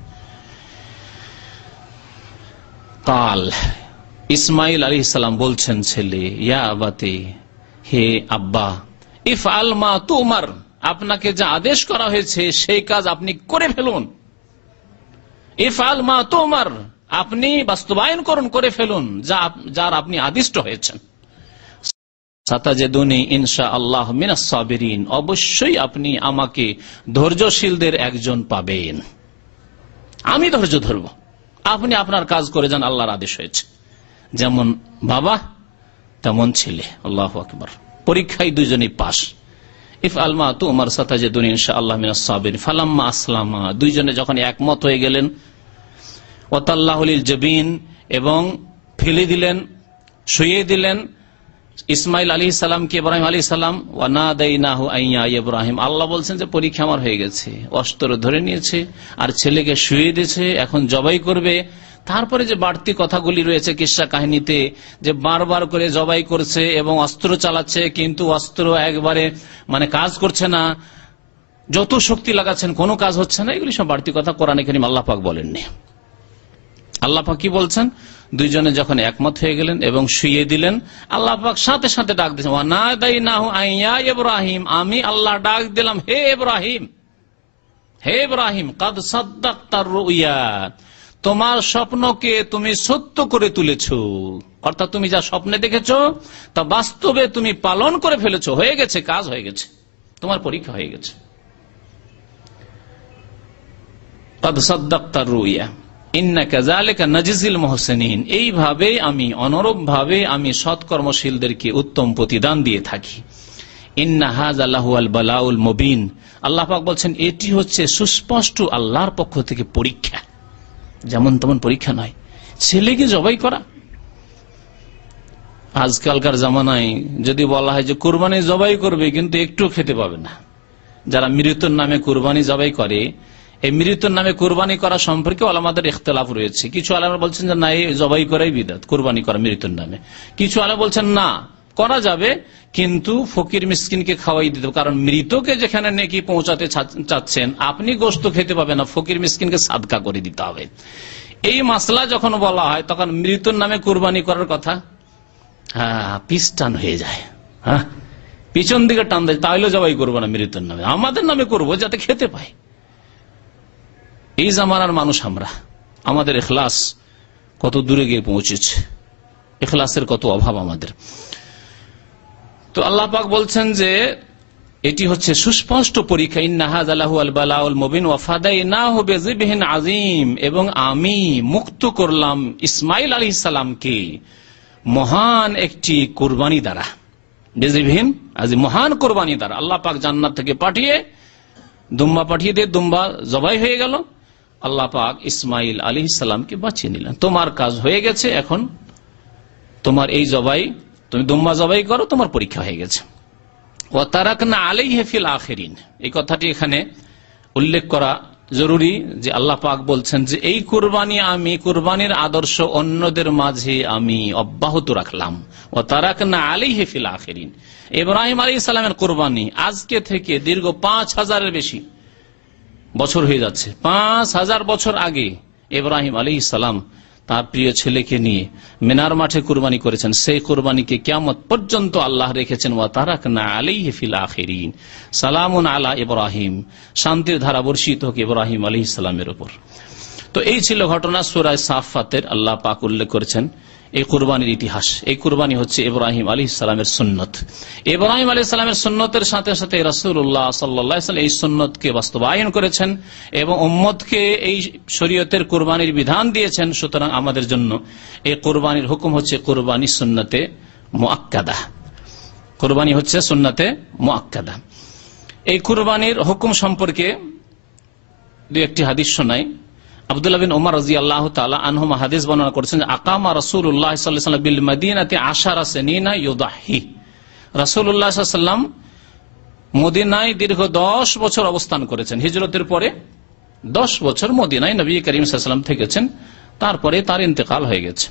কাল, ইসমাইল আলাইহিস সালাম বলছেন ছেলে, ইয়া আবাতি, হে আব্বা, ইফআল মা তুমার, আপনাকে যা আদেশ করা হয়েছে সেই কাজ আপনি করে ফেলুন। ইফআল মা তুমার, আপনি বাস্তবায়ন করুন, করে ফেলুন যার আপনি আদিষ্ট হয়েছেন। সাতাজেদুনি ইনশাআল্লাহ মিনাস সাবিরিন, অবশ্যই আপনি আমাকে ধৈর্যশীলদের একজন পাবেন। আমি ধৈর্য ধরব, আপনি আপনার কাজ করে যান, আল্লাহর আদেশ হয়েছে। যেমন বাবা তেমন ছেলে। আল্লাহু আকবার। পরীক্ষায় দুইজনই পাস। ইফ আলমা তু উমার সাতাজেদুনি ইনশাআল্লাহ মিনাস সাবিরিন ফালাম্মা আসলামা, দুইজনে যখন একমত হয়ে গেলেন, ওয়াতাল্লাহুল জবিন, এবং ফেলে দিলেন, শুইয়ে দিলেন ইসমাইল আলী সালামকে, ইব্রাহিম আলী সালাম, ওয়ানাদাইনাহু আইয়া ইব্রাহিম। আল্লাহ বলছেন যে পরীক্ষা আমার হয়ে গেছে, অস্ত্র ধরে নিয়েছে আর ছেলেকে শুয়ে দিয়েছে, এখন জবাই করবে। তারপরে যে বাড়তি কথাগুলি রয়েছে কিসসা কাহিনীতে, যে বারবার করে জবাই করছে এবং অস্ত্র চালাচ্ছে, কিন্তু অস্ত্র একবারে কাজ করছে না, যত শক্তি লাগাচ্ছেন কোনো কাজ হচ্ছে না, এগুলি সব বাড়তি কথা কোরআনে কারীম আল্লাহ পাক বলেননি। আল্লাহ পাক কি বলছেন? দুইজনে যখন একমত হয়ে গেলেন এবং শুইয়ে দিলেন, আল্লাহ পাক সাথে সাথে ডাক দিয়েছেন, ওয়ানাদাইনাহু আইয়া ইব্রাহিম, আমি আল্লাহ ডাক দিলাম, হে ইব্রাহিম, হে ইব্রাহিম, কাদ সাদ্দাকতার রুইয়া, তোমার স্বপ্নকে তুমি সত্য করে তুলেছো। অর্থাৎ তুমি যা স্বপ্নে দেখেছো তা বাস্তবে তুমি পালন করে ফেলেছো, হয়ে গেছে, কাজ হয়ে গেছে, তোমার পরীক্ষা হয়ে গেছে। কাদ সাদ্দাকতার রুইয়া ইন্না কাযালিকা নাজিজিল মুহসিনিন, এইভাবে আমি, অনুরূপ ভাবে আমি সৎকর্মশীলদেরকে উত্তম প্রতিদান দিয়ে থাকি। ইন্না হাযা লাহুল বালাউল মুবিন, আল্লাহ পাক বলছেন এটি হচ্ছে সুস্পষ্ট আল্লাহর পক্ষ থেকে পরীক্ষা, যেমন তেমন পরীক্ষা নয়। ছেলেকে জবাই করা, আজকালকার জামানায় যদি বলা হয় যে কুরবানি জবাই করবে, কিন্তু একটু খেতে পাবে না। যারা মৃত্যুর নামে কুরবানি জবাই করে, এই মৃত্যুর নামে কুরবানি করা সম্পর্কে ওলামাদের ইখতিলাফ রয়েছে। কিছু আলেমরা বলছেন যে না, এই জবাই করাই বিদআত, কুরবানি করা মৃত্যুর নামে। কিছু আলেম বলছেন না, করা যাবে, কিন্তু ফকির মিসকিনকে খাওয়াই দিতে, কারণ মৃতকে যেখানে নেকি পৌঁছাতে চাচ্ছেন, আপনি গোশত খেতে পাবেন না, ফকির মিসকিনকে সাদকা করে দিতে হবে। এই মাসলা যখন বলা হয়, তখন মৃত্যুর নামে কুরবানি করার কথা পিছটান হয়ে যায়, পিছন দিকে টান দেয়, তাহলে জবাই করবো না মৃত্যুর নামে, আমাদের নামে করবো যাতে খেতে পাই। এই জামানার মানুষ আমরা, আমাদের ইখলাস কত দূরে গিয়ে পৌঁছেছে, ইখলাসের কত অভাব আমাদের। তো আল্লাহ পাক বলছেন যে এটি হচ্ছে সুস্পষ্ট পরীক্ষা। ইন্না হাযা লাহুল বালাউল মুবিন ওয়া ফাদাইনাহু বিযিবহিন আযীম, এবং আমি মুক্ত করলাম ইসমাইল আলাইহিস সালামকে মহান একটি কুরবানি দ্বারা। বিযিবহিন আযীম, মহান কুরবানি দ্বারা। আল্লাহ পাক জান্নাত থেকে পাঠিয়ে দুম্বা পাঠিয়ে দিয়ে দুম্বা জবাই হয়ে গেল। আল্লাহ পাক ইসমাইল আলাইহিস সালামকে বাঁচিয়ে নিলেন। তোমার কাজ হয়ে গেছে, এখন তোমার এই জবাই, তুমি দুম্বা জবাই করো, তোমার পরীক্ষা হয়ে গেছে। ওয়া তারাকনা আলাইহি ফিল আখিরিন, এই কথাটি এখানে উল্লেখ করা জরুরি যে আল্লাহ পাক বলছেন যে এই কুরবানি, আমি কুরবানির আদর্শ অন্যদের মাঝে আমি অব্যাহত রাখলাম। ওয়া তারাকনা আলাইহি ফিল আখিরিন, ইব্রাহিম আলাইহিস সালামের কুরবানি আজকে থেকে দীর্ঘ 5000-এর বেশি বছর হয়ে যাচ্ছে। 5000 বছর আগে ইব্রাহিম আলাইহিস সালাম তার প্রিয় ছেলেকে নিয়ে মিনার মাঠে কুরবানি করেছেন। সেই কুরবানিকে কিয়ামত পর্যন্ত আল্লাহ রেখেছেন। ওয়া তারাকনা আলাইহি ফিল আখিরিন, সালামুন আলা ইব্রাহিম, শান্তির ধারা বর্ষিত হোক ইব্রাহিম আলাইহিস সালামের উপর। তো এই ছিল ঘটনা সূরা সাফফাতের। আল্লাহ পাক উল্লেখ করেছেন এই কুরবানির ইতিহাস। এই কুরবানি হচ্ছে ইব্রাহিম আলাইহিস সালামের সুন্নত। ইব্রাহিম আলাইহিস সালামের সুন্নতের সাথে সাথে রাসূলুল্লাহ সাল্লাল্লাহু আলাইহি ওয়াসাল্লাম এই সুন্নতকে বাস্তবায়ন করেছেন এবং উম্মতকে এই শরীয়তের কুরবানির বিধান দিয়েছেন। সুতরাং আমাদের জন্য এই কুরবানির হুকুম হচ্ছে কুরবানি সুন্নতে মুআক্কাদা। কুরবানি হচ্ছে সুন্নতে মুআক্কাদা। এই কুরবানির হুকুম সম্পর্কে দুই একটি হাদিস শোনাই। আব্দুল্লাহ বিন উমর রাদিয়াল্লাহু তাআলা আনহুমা হাদিস বর্ণনা করেছেন, আকামা রাসূলুল্লাহ সাল্লাল্লাহু আলাইহি ওয়াসাল্লাম বিল মদিনাতি 10 সিনিনা ইউদাহি। রাসূলুল্লাহ সাল্লাল্লাহু আলাইহি ওয়াসাল্লাম মদিনায় দীর্ঘ 10 বছর অবস্থান করেছেন। হিজরতের পরে 10 বছর মদিনায় নবী করিম সাল্লাল্লাহু আলাইহি ওয়াসাল্লাম থেকেছেন, তারপরে তার ইন্তেকাল হয়ে গেছে।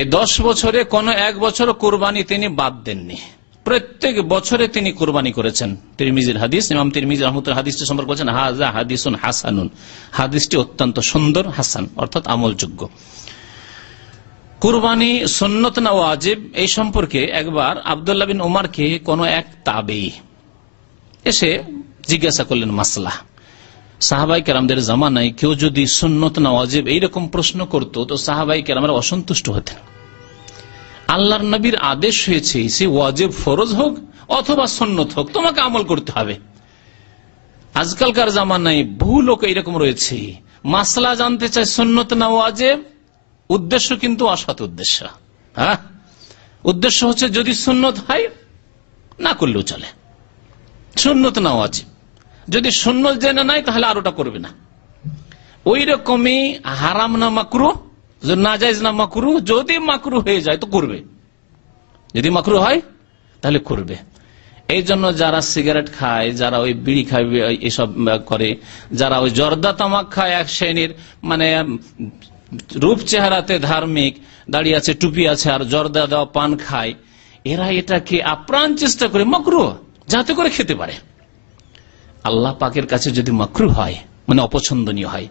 এই 10 বছরে কোন এক বছর কুরবানি তিনি বাদ দেননি, প্রত্যেক বছরে তিনি কুরবানি করেছেন। তিরমিজির হাদিস, ইমাম তিরমিজি রাহমাতুল্লাহ হাদিসটি সম্পর্কে বলেছেন, হাযা হাদিসুন হাসানুন, হাদিসটি অত্যন্ত সুন্দর, হাসান অর্থাৎ আমলযোগ্য। কুরবানি সুন্নত না ওয়াজিব, এই সম্পর্কে একবার আব্দুল্লাহ বিন উমরকে কোন এক তাবেঈ এসে জিজ্ঞাসা করলেন মাসলা। সাহাবাই কেরামদের জামানায় কেউ যদি সুন্নত না ওয়াজিব এইরকম প্রশ্ন করত, তো সাহাবাই কেরামরা অসন্তুষ্ট হতেন। আল্লাহর নবীর আদেশ হয়েছে, সে ওয়াজিব ফরজ হোক অথবা সুন্নত হোক, তোমাকে আমল করতে হবে। আজকালকার জামানায় বহু লোক এইরকম রয়েছে, মাসলা জানতে চায় সুন্নত না ওয়াজিব, উদ্দেশ্য কিন্তু অসৎ উদ্দেশ্য। হ্যাঁ, উদ্দেশ্য হচ্ছে যদি সুন্নত হয় না করলেও চলে, সুন্নত না ওয়াজিব। যদি সুন্নত জেনে নাই তাহলে আর ওটা করবে না। ওই রকমই হারাম না মাকরু, নাজায়েজ না মাকরু, যদি মাকরু হয়ে যায় তো করবে, যদি মাকরু হয় তাহলে করবে। এই জন্য যারা সিগারেট খায়, যারা ওই বিড়ি খায়, এসব করে, যারা ওই জর্দা তামাক খায়, এক শ্রেণীর মানে রূপ চেহারাতে ধার্মিক, দাঁড়িয়ে আছে, টুপি আছে, আর জর্দা দেওয়া পান খায়, এরা এটাকে আপ্রাণ চেষ্টা করে মাকরু যাতে করে খেতে পারে। আল্লাহ পাকের কাছে যদি মাকরু হয় মানে অপছন্দনীয় হয়,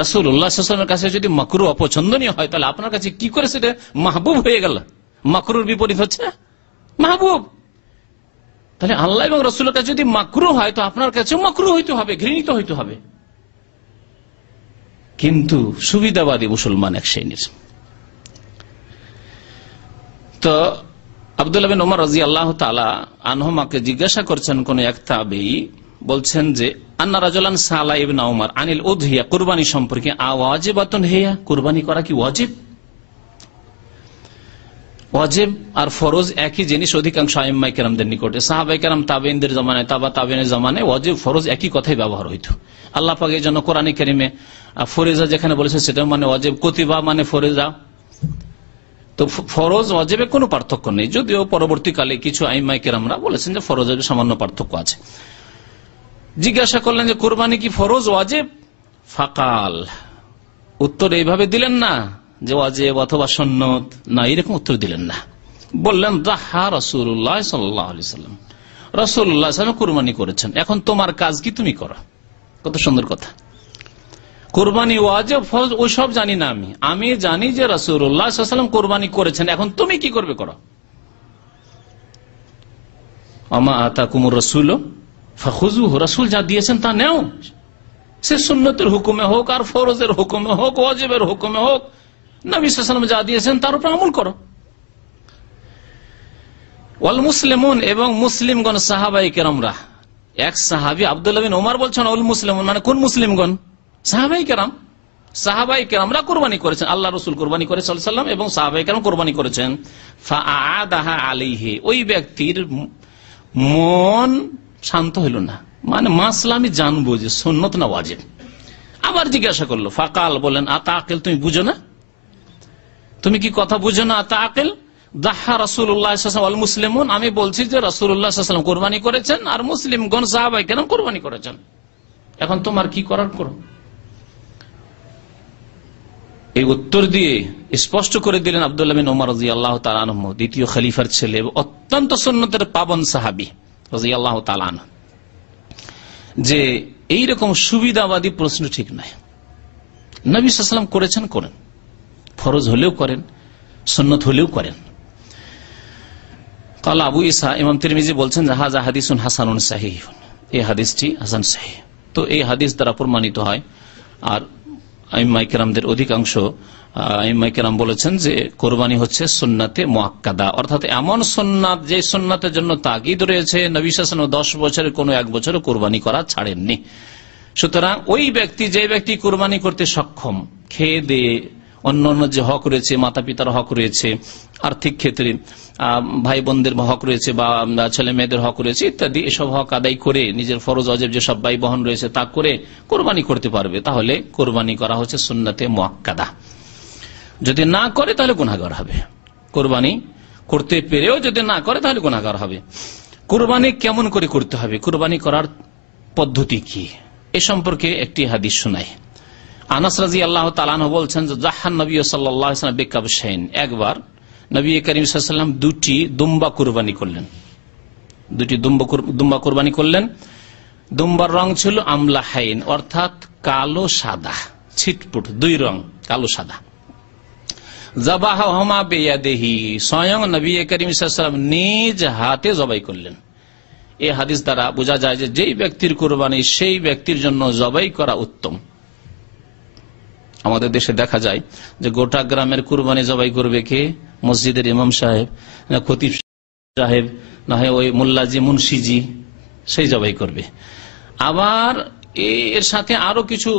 রাসূলুল্লাহ সাল্লাল্লাহু আলাইহি ওয়াসাল্লামের কাছে যদি মাকরু অপছন্দনীয় হয়, তাহলে আপনার কাছে কি করে সেটা মাহবুব হয়ে গেল? মাকরুর বিপরীত হচ্ছে মাহবুব। তাহলে আল্লাহ এবং রাসূলের কাছে যদি মাকরু হয় তো আপনার কাছে মাকরু হইতে হবে, ঘৃণিত হইতে হবে। কিন্তু সুবিধাবাদী মুসলমান এক শ্রেণীর। তো আব্দুল্লাহ বিন ওমর রাদিয়াল্লাহু তাআলা আনহুমাকে জিজ্ঞাসা করছেন কোন এক তাবেঈ, বলছেন যে আন্না রাজুলান সালা ইবনে ওমর আনিল উযহিয়া, কুরবানি সম্পর্কে, আওয়াজিবাতুন হিয়া, কুরবানি করা কি ওয়াজিব? ওয়াজিব আর ফরজ একই জিনিস অধিকাংশ আইম্মায়ে কেরামদের নিকটে, সাহাবায়ে কেরাম, তাবেঈনদের জামানায়, তাবা তাবেঈনের জামানায় ওয়াজিব ফরজ একই কথাই ব্যবহার হইতো। আল্লাহ পাক এই জন্য কোরআনে কারিমে ফরিজা যেখানে বলেছে সেটা মানে ওয়াজিব, কুতিবা মানে ফরিজা। তো ফরজ ওয়াজিবে কোনো পার্থক্য নেই, যদিও পরবর্তীকালে কিছু আইম্মায়ে কেরামরা বলেছেন যে ফরজের সামান্য পার্থক্য আছে। জিজ্ঞাসা করলেন যে কুরবানি কি ফরজ ওয়াজিব? ফাকাল, উত্তর এইভাবে দিলেন না যে ওয়াজিব অথবা সুন্নত, না, এরকম উত্তর দিলেন না। বললেন যাহা রাসূলুল্লাহ সাল্লাল্লাহু আলাইহি ওয়াসাল্লাম, রাসূলুল্লাহ সাল্লাল্লাহু আলাইহি ওয়াসাল্লাম কুরবানি করেছেন, এখন তোমার কাজ কি, তুমি করো। কত সুন্দর কথা। কুরবানি ওয়াজিব ফরজ ওসব জানি না, আমি জানি যে রাসূলুল্লাহ সাল্লাল্লাহু আলাইহি ওয়াসাল্লাম কুরবানি করেছেন, এখন তুমি কি করবে করো। আমা আতাকুমুর রাসূল ফাখুযুহু, রাসূল যা দিয়েছেন তা নেও, সে সুন্নতের হুকুমে হোক আর ফরজের হুকুমে হোক, ওয়াজিবের হুকুমে হোক, নবী সাল্লাল্লাহু আলাইহি ওয়াসাল্লাম যা দিয়েছেন তার উপর আমল করো। ওয়াল মুসলিমুন, এবং মুসলিমগণ, সাহাবায়ে কেরামরা, এক সাহাবী আব্দুল্লাহ বিন ওমর বলছেন ওয়াল মুসলিমুন মানে কোন মুসলিমগণ? সাহাবায়ে কেরাম। সাহাবায়ে কেরামরা কুরবানি করেছেন, আল্লাহ রাসূল কুরবানি করে সাল্লাল্লাহু আলাইহি ওয়াসাল্লাম এবং সাহাবায়ে কেরাম কুরবানি করেছেন। ফাআদাহা আলাইহি, ওই ব্যক্তির মন শান্ত হইল না, মানে মাসলা আমি জানবো যে সুন্নত না ওয়াজিব। আবার জিজ্ঞাসা করলো, ফাকাল, বলেন আতাকিল, তুমি বুঝো না, তুমি কি কথা বুঝো না? আতাকিল যাহা রাসূলুল্লাহ সাল্লাল্লাহু আলাইহি ওয়াসাল্লাম ওয়াল মুসলিমুন, আমি বলছি যে রাসূলুল্লাহ সাল্লাল্লাহু আলাইহি ওয়াসাল্লাম কুরবানি করেছেন আর মুসলিমগণ সাহাবায়ে কেরাম কুরবানি করেছেন, এখন তোমার কি করার করো। এই উত্তর দিয়ে স্পষ্ট করে দিলেন আব্দুল্লাহ বিন ওমর রাদিয়াল্লাহু তাআলা আনহু, দ্বিতীয় খলিফার ছেলে, অত্যন্ত সুন্নতের পাবন সাহাবী রাদিয়াল্লাহু তাআলা আনহু, যে এইরকম সুবিধাবাদী প্রশ্ন ঠিক নয়। নবী সাল্লাল্লাহু আলাইহি ওয়াসাল্লাম করেছেন, করেন, ফরজ হলেও করেন, সুন্নত হলেও করেন। কালা আবু ঈসা, ইমাম তিরমিজি বলছেন হাযা হাদিসুন হাসানুন সাহিহ, এই হাদিসটি হাসান সহিহ। তো এই হাদিস দ্বারা প্রমাণিত হয়, আর আইম্মায়ে কেরামদের অধিকাংশ আইম্মায়ে কেরাম বলেছেন যে কোরবানি হচ্ছে সুন্নাতে মুআক্কাদা, অর্থাৎ এমন সুন্নাত যে সুন্নাতের জন্য তাগিদ রয়েছে, নবী সাল্লাল্লাহু আলাইহি ওয়াসাল্লাম 10 বছরের কোনো এক বছরও কোরবানি করা ছাড়েননি। সুতরাং ওই ব্যক্তি, যে ব্যক্তি কোরবানি করতে সক্ষম, খেয়ে দিয়ে অন্যান্য যে হক রয়েছে, মাতা পিতার হক রয়েছে, আর্থিক ক্ষেত্রে ভাই বোনদের হক রয়েছে বা ছেলে মেয়েদের হক রয়েছে ইত্যাদি, এসব হক আদায় করে নিজের ফরজ ওয়াজিব যেসব ব্যয় বহন রয়েছে তা করে কোরবানি করতে পারবে, তাহলে কোরবানি করা হচ্ছে সুন্নাতে মুআক্কাদা। যদি না করে তাহলে গুনাহগার হবে, কোরবানি করতে পেরেও যদি না করে তাহলে গুনাহগার হবে। কোরবানি কেমন করে করতে হবে, কোরবানি করার পদ্ধতি কি, এ সম্পর্কে একটি হাদিস শোনাই। আনাস রাদিয়াল্লাহু তাআলা আনহু বলছেন যে জাহান নবী সাল্লাল্লাহু আলাইহি ওয়াসাল্লাম বিকাবশাইন, একবার নবী করিম সাল্লাল্লাহু আলাইহি ওয়াসাল্লাম দুটি দুম্বা কুরবানি করলেন, দুটি দুম্বা কুরবানি করলেন। দুম্বার রং ছিল আমলাহাইন, অর্থাৎ কালো সাদা, ছিটপুট, দুই রং কালো সাদা। যাবাহুমা বিয়াদিহি, স্বয়ং নবী করিম সাল্লাল্লাহু আলাইহি ওয়াসাল্লাম নিজ হাতে জবাই করলেন। এই হাদিস দ্বারা বোঝা যায় যে যেই ব্যক্তির কুরবানি সেই ব্যক্তির জন্য জবাই করা উত্তম। আমাদের দেশে দেখা যায় যে গোটা গ্রামের কুরবানি জবাই করবে কে? মসজিদের ইমাম সাহেব, খতিব সাহেব, না হয় ওই মোল্লাজি মুন্সিজি, সেই জবাই করবে। আবার এর সাথে আরো কিছু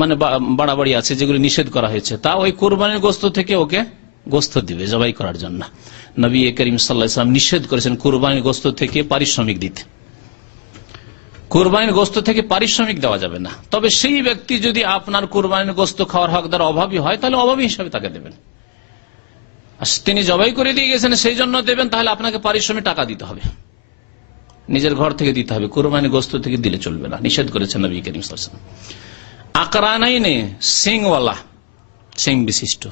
মানে বাড়াবাড়ি আছে যেগুলো নিষেধ করা হয়েছে, তা ওই কোরবানির গোস্ত থেকে ওকে গোস্ত দিবে জবাই করার জন্য। নবী করিম সাল্লাল্লাহু আলাইহি ওয়াসাল্লাম নিষেধ করেছেন কোরবানির গোস্ত থেকে পারিশ্রমিক দিতে। কোরবানির গোস্ত থেকে পারিশ্রমিক দেওয়া যাবে না। তবে সেই ব্যক্তি যদি আপনার কোরবানির গোস্ত খাওয়ার হকদার অভাবী হয়, তাহলে অভাবী হিসাবে তাকে দেবেন। আর তিনি জবাই করে দিয়ে গেছেন সেই জন্য দেবেন, তাহলে আপনাকে পারিশ্রমিক টাকা দিতে হবে, নিজের ঘর থেকে দিতে হবে, কোরবানির গোস্ত থেকে দিলে চলবে না, নিষেধ করেছেন নবী করিম সাল্লাল্লাহু আলাইহি ওয়াসাল্লাম। আকরানাইনে, সিংওয়ালা, সিং বিশিষ্ট,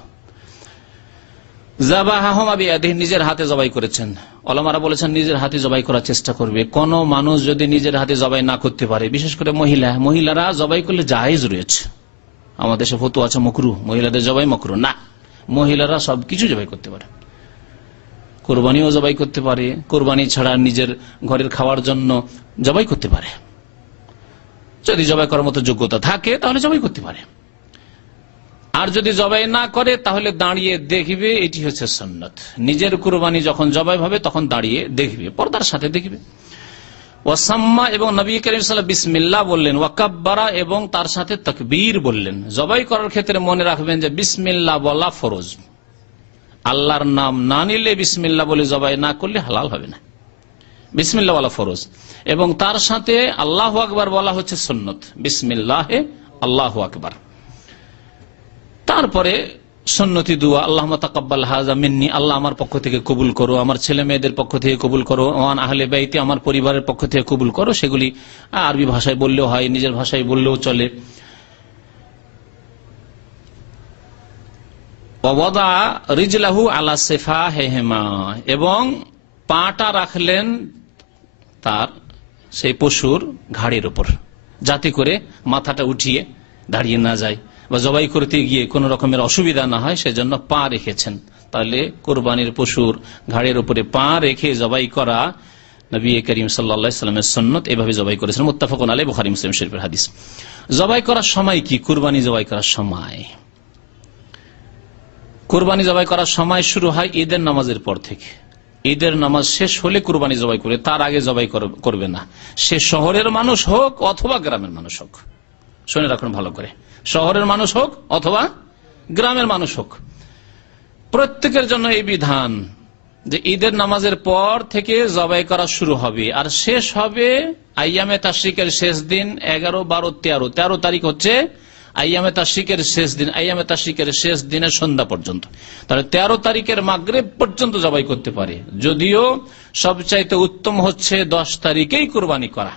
যাবাহাহুমা বিয়াদিহি, নিজের হাতে জবাই করেছেন। ওলামারা বলেছেন নিজের হাতে জবাই করার চেষ্টা করবে। কোন মানুষ যদি নিজের হাতে জবাই না করতে পারে, বিশেষ করে মহিলারা জবাই করলে জায়েজ রয়েছে। আমাদের দেশে ফতোয়া আছে মাকরুহ, মহিলাদের জবাই মাকরুহ না, মহিলারা সবকিছু জবাই করতে পারে, কোরবানিও জবাই করতে পারে, কোরবানি ছাড়া নিজের ঘরের খাওয়ার জন্য জবাই করতে পারে। যদি জবাই করার মতো যোগ্যতা থাকে তাহলে জবাই করতে পারে, আর যদি জবাই না করে তাহলে দাঁড়িয়ে দেখবে, এটি হচ্ছে সুন্নাত। নিজের কুরবানি যখন জবাই হবে তখন দাঁড়িয়ে দেখবে, পর্দার সাথে দেখবে। ওয়াসাম্মা, এবং নবী করিম সাল্লাল্লাহু আলাইহি ওয়াসাল্লাম বিসমিল্লাহ বললেন, ওয়াকাব্বারা, এবং তার সাথে তাকবীর বললেন। জবাই করার ক্ষেত্রে মনে রাখবেন যে বিসমিল্লাহ বলা ফরজ, আল্লাহর নাম না নিলে, বিসমিল্লাহ বলে জবাই না করলে হালাল হবে না। বিসমিল্লাহ বলা ফরজ, এবং তার সাথে আল্লাহু আকবার বলা হচ্ছে সুন্নত, বিসমিল্লাহে আল্লাহু আকবার। তারপরে সুন্নতি দুয়া, আল্লাহুম্মা তাকাব্বাল হাযা মিন্নি, আল্লাহ আমার পক্ষ থেকে কবুল করো, আমার ছেলে মেয়েদের পক্ষ থেকে কবুল করো, ওয়ান আহলে বাইতি, আমার পরিবারের পক্ষ থেকে কবুল করো। সেগুলি আরবি ভাষায় বললেও হয়, নিজের ভাষায় বললেও চলে। ওয়াদা রিজলাহু আলা সিফাহিহিমা, এবং পাটা রাখলেন তার সেই পশুর ঘাড়ের উপর, যাতে করে মাথাটা উঠিয়ে দাঁড়িয়ে না যায় বা জবাই করতে গিয়ে কোন রকমের অসুবিধা না হয়, সেজন্য পা রেখেছেন। তাহলে কোরবানির পশুর ঘাড়ের উপরে পা রেখে জবাই করা নবী করিম সাল্লাল্লাহু আলাইহি ওয়াসাল্লামের সুন্নাত, এভাবে জবাই করেছেন। মুত্তাফাকুন আলাইহি, বুখারী মুসলিম শরীফের হাদিস। জবাই করার সময় কি? কুরবানি জবাই করার সময়, কুরবানি জবাই করার সময় শুরু হয় ঈদের নামাজের পর থেকে। ঈদের নামাজ শেষ হলে কুরবানি জবাই করবে, তার আগে জবাই করবে না। সে শহরের মানুষ হোক অথবা গ্রামের মানুষ হোক, শুনে রাখুন ভালো করে, শহরের মানুষ হোক অথবা গ্রামের মানুষ হোক, প্রত্যেকের জন্য এই বিধান যে ঈদের নামাজের পর থেকে জবাই করা শুরু হবে, আর শেষ হবে আইয়ামে তাশরিকের শেষ দিন 11, 12, 13 তারিখ হচ্ছে আইয়ামে তাশরিকের শেষ দিন। আইয়ামে তাশরিকের শেষ দিনের সন্ধ্যা পর্যন্ত, তাহলে 13 তারিখের মাগরিব পর্যন্ত জবাই করতে পারে। যদিও সবচাইতে উত্তম হচ্ছে 10 তারিখেই কুরবানি করা।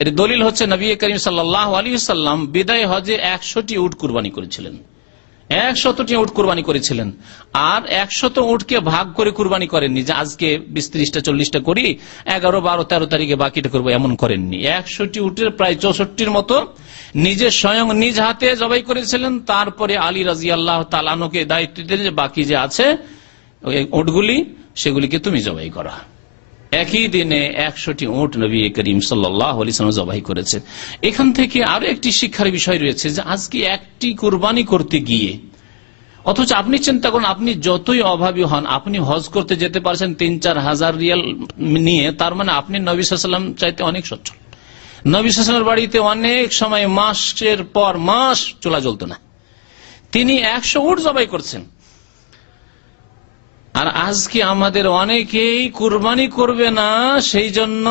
এর দলিল হচ্ছে নবী করিম সাল্লাল্লাহু আলাইহি ওয়াসাল্লাম বিদায় হজে 100টি উট কুরবানি করেছিলেন, 100টি উট কুরবানি করেছিলেন। আর 100 উটকে ভাগ করে কুরবানি করেননি যে আজকে 20, 30টা 40টা করি, 11, 12, 13 তারিখে বাকিটা করবো, এমন করেননি। 100টি উটের প্রায় 64টির মতো নিজে স্বয়ং নিজ হাতে জবাই করেছিলেন। তারপরে আলী রাদিয়াল্লাহু তাআলা আনহুকে দায়িত্ব দিলেন যে বাকি যে আছে উটগুলি, সেগুলিকে তুমি জবাই করা। একই দিনে 100টি উট নবী করিম সাল্লাল্লাহু আলাইহি ওয়াসাল্লাম জবাই করেছেন। এখান থেকে আরো একটি শিক্ষার বিষয় রয়েছে যে আজকে একটি কুরবানি করতে গিয়ে, অথচ আপনি চিন্তা করুন, আপনি যতই অভাবী হন, আপনি হজ করতে যেতে পারছেন 3-4 হাজার রিয়াল নিয়ে, তার মানে আপনি নবী সাল্লাল্লাহু আলাইহি ওয়াসাল্লাম চাইতে অনেক সচ্ছল। নবী সাল্লাল্লাহু আলাইহি ওয়াসাল্লামের বাড়িতে অনেক সময় মাসের পর মাস চুলা জ্বলতো না, তিনি 100 উট জবাই করছেন। আর আজকে আমাদের অনেকেই কুরবানি করবে না, সেই জন্য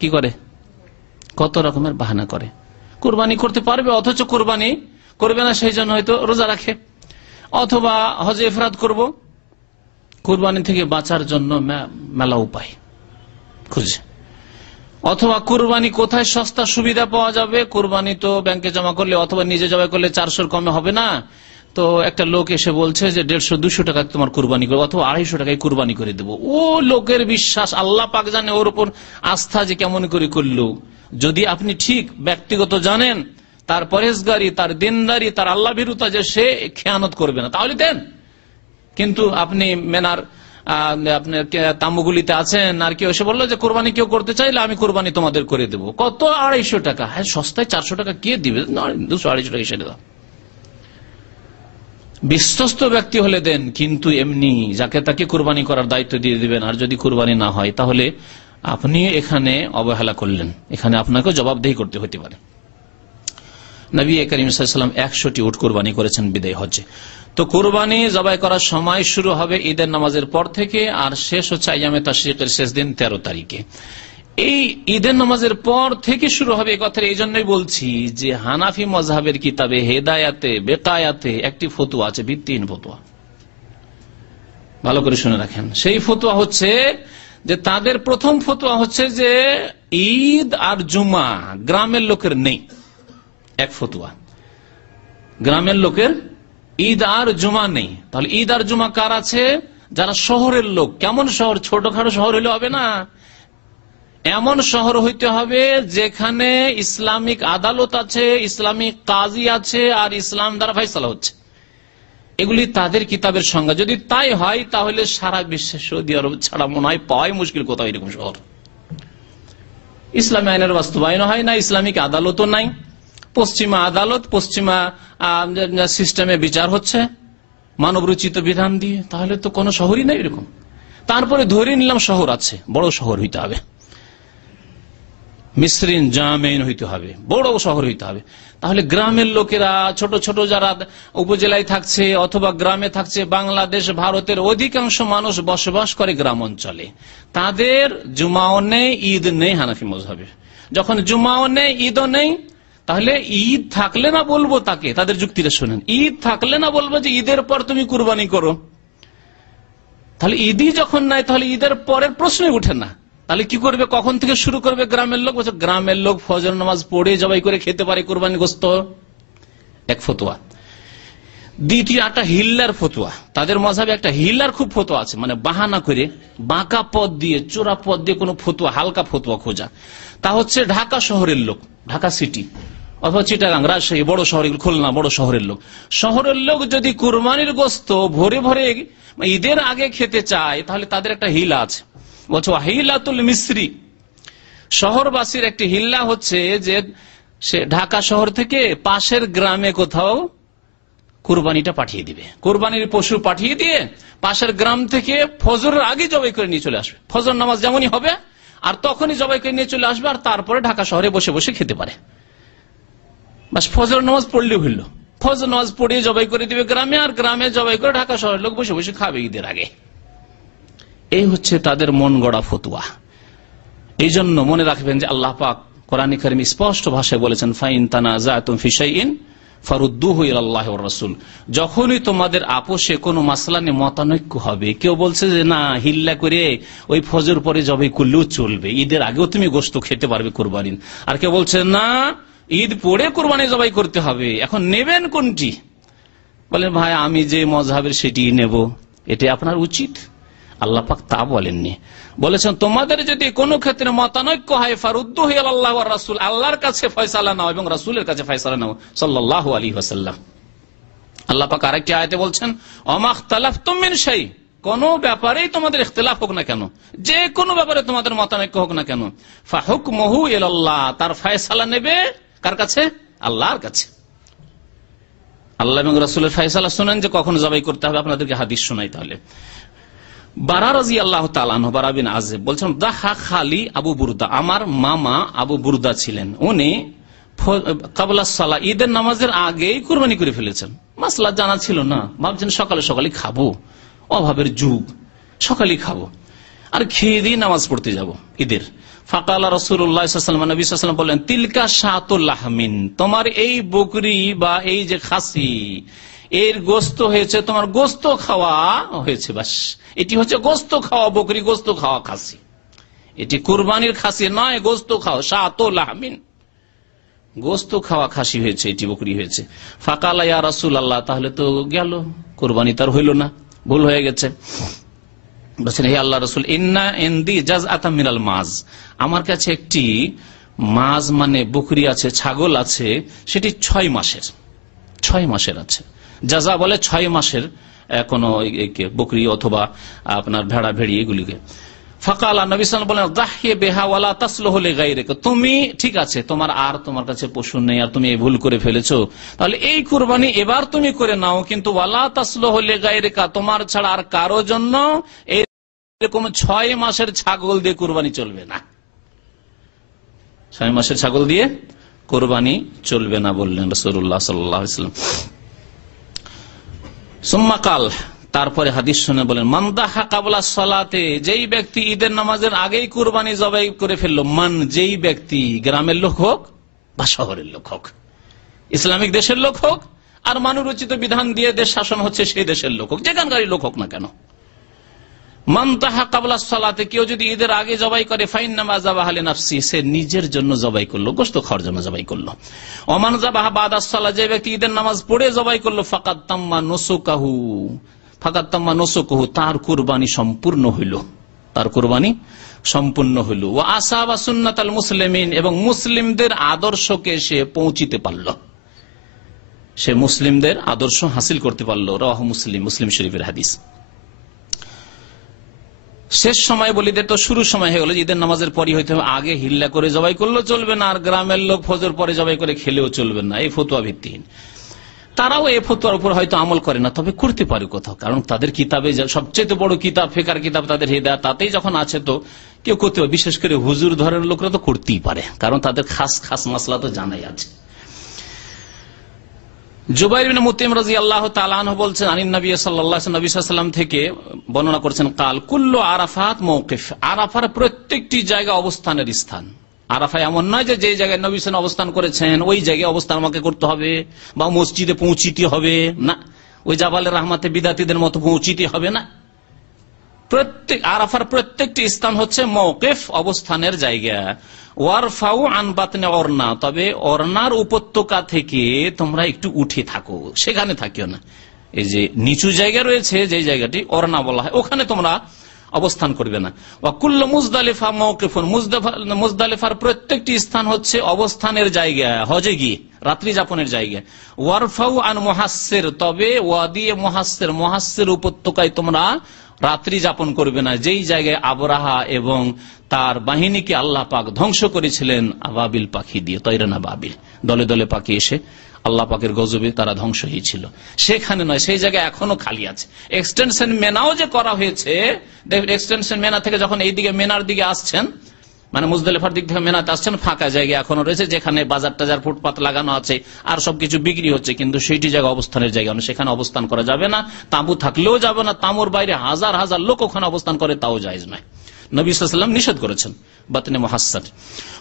কি করে? কত রকমের বাহানা করে। কুরবানি করতে পারবে অথচ কুরবানি করবে না, সেই জন্য হয়তো রোজা রাখে, অথবা হজে ইফরাদ করব। কুরবানি থেকে বাঁচার জন্য মেলা উপায় খুঁজে, অথবা কুরবানি কোথায় সস্তা সুবিধা পাওয়া যাবে। কুরবানি তো ব্যাংকে জমা করলে অথবা নিজে জমা করলে 400-র কমে হবে না। তো একটা লোক এসে বলছে যে 150-200 টাকা তোমার কুরবানি করবো, অথবা 250 টাকায় কুরবানি করে দেবো। ও লোকের বিশ্বাস, আল্লাহ পাক জানে ওর উপর আস্থা যে কেমন করে করলো। যদি আপনি ঠিক ব্যক্তিগত জানেন তার পরেশগারি, তার দিনদারি, তার আল্লাহ ভীরুতা, যে সে খেয়ানত করবে না, তাহলে দেন। কিন্তু আপনি মেনার আপনার তাম্বুগুলিতে আছেন, আর কেউ এসে বললো যে কোরবানি কেউ করতে চাইলে আমি কোরবানি তোমাদের করে দেবো, কত 250 টাকা। হ্যাঁ, সস্তায় 400 টাকা কে দিবে? 200-250 টাকা সেটা দাও। বিশ্বস্ত ব্যক্তি হলে দেন, কিন্তু এমনি যাকে তাকে কুরবানি করার দায়িত্ব দিয়ে দিবেন, আর যদি কুরবানি না হয় তাহলে আপনি এখানে অবহেলা করলেন, এখানে আপনাকে জবাবদেহি করতে হতে পারে। নবী করিম সাল্লাল্লাহু আলাইহি ওয়াসাল্লাম 100টি উট কুরবানি করেছেন বিদায় হজ্জে। তো কুরবানি জবাই করার সময় শুরু হবে ঈদের নামাজের পর থেকে, আর শেষ হচ্ছে আইয়ামে তাশরিকের শেষ দিন 13 তারিখে। এই ঈদের নামাজের পর থেকে শুরু হবে, এই কথা এই জন্যই বলছি যে হানাফি মাজহাবের কিতাবে হেদায়াতে বেকায়াতে একটি ফতোয়া আছে, ভিত্তিহীন ফতোয়া, ভালো করে শুনে রাখেন। সেই ফতোয়া হচ্ছে যে তাদের প্রথম ফতোয়া হচ্ছে যে ঈদ আর জুমা গ্রামের লোকের নেই, এক ফতোয়া। গ্রামের লোকের ঈদ আর জুমা নেই। তাহলে ঈদ আর জুমা কার আছে? যারা শহরের লোক। কেমন শহর? ছোটখাটো শহর হলে হবে না, এমন শহর হইতে হবে যেখানে ইসলামিক আদালত আছে, ইসলামিক কাজী আছে, আর ইসলাম দ্বারা ফয়সালা হচ্ছে। এগুলি তাদের কিতাবের সংজ্ঞা। যদি তাই হয় তাহলে সারা বিশ্বে সৌদি আরব ছাড়া মনে হয় পাওয়াই মুশকিল কোথাও এরকম শহর। ইসলামী আইনের বাস্তবায়ন হয় না, ইসলামিক আদালতও নাই, পশ্চিমা আদালত, পশ্চিমা সিস্টেমে বিচার হচ্ছে মানব রচিত বিধান দিয়ে। তাহলে তো কোনো শহরই নাই এরকম। তারপরে ধরে নিলাম শহর আছে, বড় শহর হইতে হবে, মিসরিন জামেইন হইতে হবে, বড় শহর হইতে হবে। তাহলে গ্রামের লোকেরা, ছোট ছোট যারা উপজেলায় থাকছে অথবা গ্রামে থাকছে, বাংলাদেশ ভারতের অধিকাংশ মানুষ বসবাস করে গ্রাম অঞ্চলে, তাদের জুমাও নেই, ঈদ নেই হানাফি মাযহাবে। যখন জুমাও নেই, ঈদও নেই, তাহলে ঈদ থাকলে না বলবো তাকে, তাদের যুক্তিটা শোনেন, ঈদ থাকলে না বলবো যে ঈদের পর তুমি কুরবানি করো। তাহলে ঈদই যখন নাই তাহলে ঈদের পরের প্রশ্নই উঠে না। তাহলে কি করবে? কখন থেকে শুরু করবে গ্রামের লোক? বলছে গ্রামের লোক ফজর নামাজ পড়ে জবাই করে খেতে পারে কুরবানি গোশত, এক ফতোয়া। দ্বিতীয় একটা হিল্লার ফতোয়া, তাদের মাযহাবে একটা হিল্লার খুব ফতোয়া আছে, মানে বাহানা করে বাঁকা পথ দিয়ে, চোরা পথ দিয়ে কোনো ফতোয়া, হালকা ফতোয়া খোঁজা। তা হচ্ছে ঢাকা শহরের লোক, ঢাকা সিটি অথবা চিটাগাং, রাজশাহী, বড় শহর, খুলনা, বড় শহরের লোক, শহরের লোক যদি কুরবানির গোশত ভরে ভরে ঈদের আগে খেতে চায় তাহলে তাদের একটা হিলা আছে, বলছে হিলাতুল মিসরি। শহরবাসীর একটি হিল্লা হচ্ছে যে সে ঢাকা শহর থেকে পাশের গ্রামে কোথাও কুরবানিটা পাঠিয়ে দিবে, কুরবানির পশু পাঠিয়ে দিয়ে পাশের গ্রাম থেকে ফজরের আগে জবাই করে নিয়ে চলে আসবে। ফজর নামাজ যেমনই হবে আর তখনই জবাই করে নিয়ে চলে আসবে, আর তারপরে ঢাকা শহরে বসে বসে খেতে পারে। বাস ফজর নামাজ পড়লে হইল, ফজর নামাজ পড়িয়ে জবাই করে দিবে গ্রামে, আর গ্রামে জবাই করে ঢাকা শহরের লোক বসে বসে খাবে ঈদের আগে। এই হচ্ছে তাদের মন গড়া ফতুয়া। এই জন্য মনে রাখবেন যে আল্লাহ পাক কোরআন কারীমে স্পষ্ট ভাষায় বলেছেন, ফাইন তানাজাতুম ফি শাইইন ফারুদ্দুহু ইলাল্লাহি ওয়ার রাসূল। যখনই তোমাদের আপোষে কোনো মাসলা নিয়ে মতানৈক্য হবে, কেউ বলছে যে না হিল্লা করে ওই ফজর পরে জবাই করলেও চলবে, ঈদের আগেও তুমি গোশত খেতে পারবে কুরবানির, আর কেউ বলছে না ঈদ পড়ে কুরবানি জবাই করতে হবে, এখন নেবেন কোনটি? বলেন ভাই আমি যে মযহাবের সেটি নেব, এটি আপনার উচিত। আল্লাহ পাক তা বলেননি, বলেছেন তোমাদের যদি কোনো ক্ষেত্রে মতানৈক্য হয় ফারুদ্দুহু ইলাল্লাহি ওয়ার রাসূল, আল্লাহর কাছে ফয়সালা নাও এবং রাসূলের কাছে ফয়সালা নাও সাল্লাল্লাহু আলাইহি ওয়াসাল্লাম। আল্লাহ পাক আরেকটি আয়াতে বলছেন, ওমাখতালাফতুম মিন শাই, কোন ব্যাপারেই তোমাদের ইখতিলাফ হোক না কেন, যে কোনো ব্যাপারে তোমাদের মতানৈক্য হোক না কেন, ফাহুকমুহু ইলাল্লাহ, তার ফয়সালা নেবে কার কাছে? আল্লাহর কাছে। আল্লাহ এবং রাসূলের ফয়সালা শুনেন যে কখন জবাই করতে হবে। আপনাদেরকে হাদিস শোনাই তাহলে। বারা রাদিয়াল্লাহু তাআলা আনহু, বারা বিন আযিব বলছেন, দাহা খালি আবু বুরদা, আমার মামা আবু বুরদা ছিলেন, উনি ক্বাবলা সালাহ, ঈদের নামাজের আগেই কুরবানি করে ফেলেছেন। মাসলা জানা ছিল না, ভাবছেন সকালে সকালে খাবো, অভাবের যুগ, সকালে খাবো আর খেয়ে দিয়ে নামাজ পড়তে যাব ঈদের। ফাকালা রাসূলুল্লাহ সাল্লাল্লাহু আলাইহি ওয়াসাল্লাম, নবী সাল্লাল্লাহু আলাইহি ওয়াসাল্লাম বললেন, তিলকা শাতুল লাহমিন, তোমার এই বকরি বা এই যে খাসি এর গোস্ত হয়েছে, তোমার গোস্ত খাওয়া হয়েছে, বাস এটি হচ্ছে গোস্ত খাওয়া বকরি, গোস্ত খাওয়া খাসি, এটি কুরবানির খাসি নয়, গোস্ত খাওয়া, শাতুল লাহমিন, গোস্ত খাওয়া খাসি হয়েছে, এটি বকরি হয়েছে। ফাকালা ইয়া রাসূলুল্লাহ, তাহলে তো গেল, কুরবানি তার হইল না, ভুল হয়ে গেছে। বলছেন হে আল্লাহ রাসূল, ইন্না ইনদি জাযআতাম মিনাল মাজ, আমার কাছে একটি মাজ মানে বকরি আছে, ছাগল আছে, সেটি 6 মাসের, 6 মাসের আছে। জাযা বলে 6 মাসের কোন বকরি অথবা আপনার ভেড়া ভেড়ি এগুলিকে। ফাকালা নবী সাল্লাল্লাহু আলাইহি ওয়াসাল্লাম বলেন যাহিয়ে বিহা ওয়ালা তাসলুহু লিগাইরিকা, তুমি ঠিক আছে তোমার কাছে পশু নেই আর তুমি এই ভুল করে ফেলেছো, তাহলে এই কুরবানি এবার তুমি করে নাও, কিন্তু ওয়ালা তাসলুহু লিগাইরিকা, তোমার ছাড়া আর কারো জন্য এরকম 6 মাসের ছাগল দিয়ে কুরবানি চলবে না, 6 মাসের ছাগল দিয়ে কুরবানি চলবে না বললেন রাসূলুল্লাহ সাল্লাল্লাহু আলাইহি ওয়াসাল্লাম। সুম্মা কাল, তারপরে হাদিস শুনে বলেন মান দাহা কাবলা সালাতে, যেই ব্যক্তি ঈদের নামাজের আগেই কুরবানি জবাই করে ফেললো, মান যেই ব্যক্তি গ্রামের লোক হোক বা শহরের লোক হোক, ইসলামিক দেশের লোক হোক আর মানুরচিত বিধান দিয়ে দেশ শাসন হচ্ছে সেই দেশের লোক হোক, যেখানকারই লোক হোক না কেন, মান দাহা কাবলা সালাতে, কেউ যদি ঈদের আগে জবাই করে ফাইন্নামা যাবাহা লিনাফসি, সে নিজের জন্য জবাই করলো, গোশত খাওয়ার জন্য জবাই করলো। ওমান যাবাহা বাদাস সালাহ, যে ব্যক্তি ঈদের নামাজ পড়ে জবাই করলো, ফাকাদ তাম্মা নুসুকাহু, তার কুরবানি সম্পূর্ণ হইল, তার কুরবানি সম্পূর্ণ হইল। ওয়া আসাবা সুন্নাতাল মুসলিমিন, এবং মুসলিমদের আদর্শকে সে পৌঁছিতে পারল, সে মুসলিমদের আদর্শ হাসিল করতে পারলো। রাওয়াহু মুসলিম, মুসলিম শরীফের হাদিস। শেষ সময় বলিদের তো শুরু সময় হয়ে গেল, ঈদের নামাজের পরই হইতে হবে, আগে হিল্লা করে জবাই করলেও চলবে না, আর গ্রামের লোক ফজর পরে জবাই করে খেলেও চলবে না, এই ফতোয়া ভিত্তিহীন। তারাও এই ফতোয়ার উপর হয়তো আমল করে না, তবে করতে পারে কোথাও, কারণ তাদের কিতাবে সবচেয়ে বড় কিতাব ফিকার কিতাব তাদের হিদায়াত, তাতেই যখন আছে তো কেউ করতে পারে। বিশেষ করে হুজুর ধরনের লোকরা তো করতেই পারে, কারণ তাদের খাস খাস মাসলা তো জানাই আছে। জুবাইর ইবনে মুতিম রাদিয়াল্লাহু তাআলা আনহু বলছেন, আনিন নবী সাল্লাল্লাহু আলাইহি নবী সাল্লাল্লাহু আলাইহি ওয়াসাল্লাম থেকে বর্ণনা করেছেন, কাল কুল্লু আরাফাত মওকিফ, আরাফার প্রত্যেকটি জায়গা অবস্থানের স্থান। আরাফা এমন নয় যে যে জায়গায় নবী সাল্লাল্লাহু আলাইহি ওয়াসাল্লাম অবস্থান করেছেন ওই জায়গায় অবস্থান আমাকে করতে হবে বা মসজিদে পৌঁছিতে হবে না, ওই জাবালে রাহমাতে বিদাতীদের মতো পৌঁছিতে হবে না। প্রত্যেক আরাফার প্রত্যেকটি স্থান হচ্ছে মওকিফ, অবস্থানের জায়গা। ওয়ারফাউ আন বাতনে অরনা, তবে অরনার উপত্যকা থেকে তোমরা একটু উঠে থাকো, সেখানে থাকিও না। এই যে নিচু জায়গা রয়েছে, যে জায়গাটি অরনা বলা হয়, ওখানে তোমরা অবস্থান করবে না। ওয়াকুল্লু মুজদালিফা মাওকিফুন, মুজদালিফার প্রত্যেকটি স্থান হচ্ছে অবস্থানের জায়গা, হজে গিয়ে রাত্রি যাপনের জায়গা। ওয়ারফাউ আন মুহাসসির, তবে ওয়াদি মুহাসসির, মুহাসসির উপত্যকায় তোমরা রাত্রি যাপন করবে না, যেই জায়গায় আবরাহা এবং তার বাহিনীকে আল্লাহ পাক ধ্বংস করেছিলেন আবাবিল পাখি দিয়ে, তৈরানা বাবিল, দলে দলে পাখি এসে আল্লাহ পাকের গজবে তারা ধ্বংস হয়েছিল, সেখানে নয়, সেই জায়গায় এখনো খালি আছে। এক্সটেনশন মেনাও যে করা হয়েছে, এক্সটেনশন মেনা থেকে যখন এই দিকে মেনার দিকে আসছেন, মানে মুজদালিফার দিক থেকে মেনাতে আসছেন, ফাঁকা জায়গা এখনো রয়েছে, যেখানে বাজার টাজার ফুটপাত লাগানো আছে আর সবকিছু বিক্রি হচ্ছে, কিন্তু সেইটি জায়গা অবস্থানের জায়গা নয়, সেখানে অবস্থান করা যাবে না। তাঁবু থাকলেও যাবে না, তাঁবুর বাইরে হাজার হাজার লোক ওখানে অবস্থান করে, তাও জায়েজ নয়, নবী সাল্লাল্লাহু আলাইহি ওয়াসাল্লাম নিষেধ করেছেন। বাতনে মুহাসসার।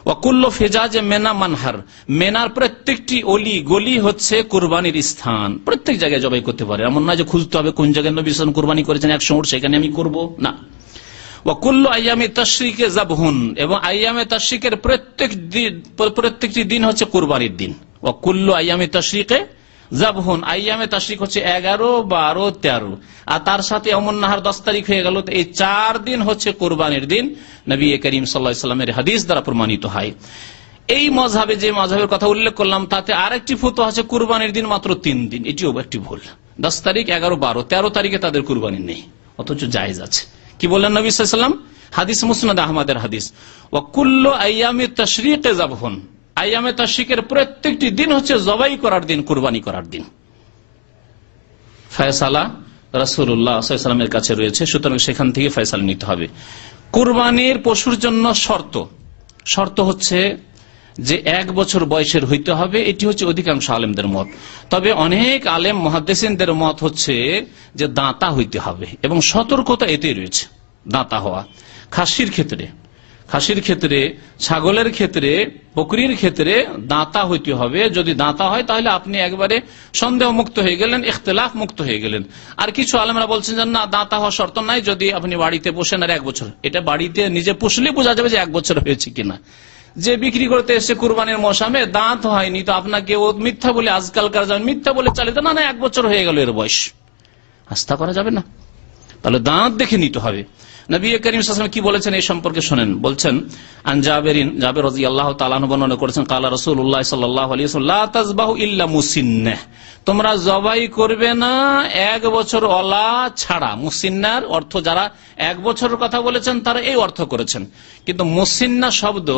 ওয়া কুল্লু ফিজাজে মেনা মানহার, মেনার প্রত্যেকটি অলি গলি হচ্ছে কুরবানির স্থান, প্রত্যেক জায়গায় জবাই করতে পারে, এমন নয় যে খুঁজতে হবে কোন জায়গায় নবী সাল্লাল্লাহু আলাইহি ওয়াসাল্লাম কুরবানি করেছেন 100 উট সেখানে আমি করব না। ওয়া কুল্লু আইয়ামে তাশরিকে যাবহুন, এবং আইয়ামে তাশরিকের প্রত্যেকটি দিন হচ্ছে কুরবানির দিন। ওয়া কুল্লু আইয়ামে তাশরিকে যাবহুন, আইয়ামে তাশরিক হচ্ছে 11, 12, 13, আর তার সাথে ইয়াউমুন নাহার 10 তারিখ হয়ে গেল, তো এই 4 দিন হচ্ছে কুরবানির দিন, নবী করিম সাল্লাল্লাহু আলাইহি ওয়াসাল্লামের হাদিস দ্বারা প্রমাণিত হয়। এই মাযহাবে, যে মাযহাবের কথা উল্লেখ করলাম, তাতে আরেকটি ফতোয়া আছে কুরবানির দিন মাত্র 3 দিন, এটিও একটি ভুল। 10 তারিখ, 11, 12, 13 তারিখে তাদের কুরবানি নেই, অথচ জায়েজ আছে। কি বললেন নবী সাল্লাল্লাহু আলাইহি ওয়াসাল্লাম? হাদিস মুসনাদ আহমদের হাদিস, ওয়া কুল্লু আইয়ামে তাশরিকে যাবহুন, আইয়ামে তাশরিকের প্রত্যেকটি দিন হচ্ছে জবাই করার দিন, কুরবানি করার দিন। ফয়সালা রাসূলুল্লাহ সাল্লাল্লাহু আলাইহি ওয়াসাল্লামের কাছে রয়েছে, সুতরাং সেখান থেকে ফয়সালা নিতে হবে। কুরবানির পশুর জন্য শর্ত হচ্ছে যে 1 বছর বয়সের হইতে হবে, এটি হচ্ছে অধিকাংশ আলেমদের মত। তবে অনেক আলেম মুহাদ্দিসিনদের মত হচ্ছে যে দাঁতা হইতে হবে, এবং সতর্কতা এতেই রয়েছে, দাঁতা হওয়া। খাসির ক্ষেত্রে, ছাগলের ক্ষেত্রে, বকরির ক্ষেত্রে দাঁতা হইতে হবে। যদি দাঁতা হয় তাহলে আপনি একবারে সন্দেহ মুক্ত হয়ে গেলেন, ইখতিলাফ মুক্ত হয়ে গেলেন। আর কিছু আলেমরা বলছেন যে না, দাঁতা হওয়া শর্ত নাই, যদি আপনি বাড়িতে পোষেন আর 1 বছর, এটা বাড়িতে নিজে পুষলে বোঝা যাবে যে 1 বছর হয়েছে কিনা। যে বিক্রি করতে এসে কুরবানির মৌসুমে দাঁত হয়নি, তো আপনাকে ও মিথ্যা বলে, আজকালকার মিথ্যা বলে চালিত, না 1 বছর হয়ে গেল এর বয়স, আস্থা করা যাবে না। তাহলে দাঁত দেখে নিতে হবে। নবী করিম সাল্লাল্লাহু আলাইহি ওয়াসাল্লাম কি বলেছেন এই সম্পর্কে শোনেন। বলছেন, আন জাবের রাদিয়াল্লাহু তাআলা আনহু বর্ণনা করেছেন, ক্বালা রাসূলুল্লাহ সাল্লাল্লাহু আলাইহি ওয়াসাল্লাম, লা তাযবাহু ইল্লা মুসিন্নাহ, তোমরা জবাই করবে না 1 বছর ওলা ছাড়া। মুসিন্নার অর্থ যারা 1 বছরের কথা বলেছেন তারা এই অর্থ করেছেন, কিন্তু মুসিন্না শব্দ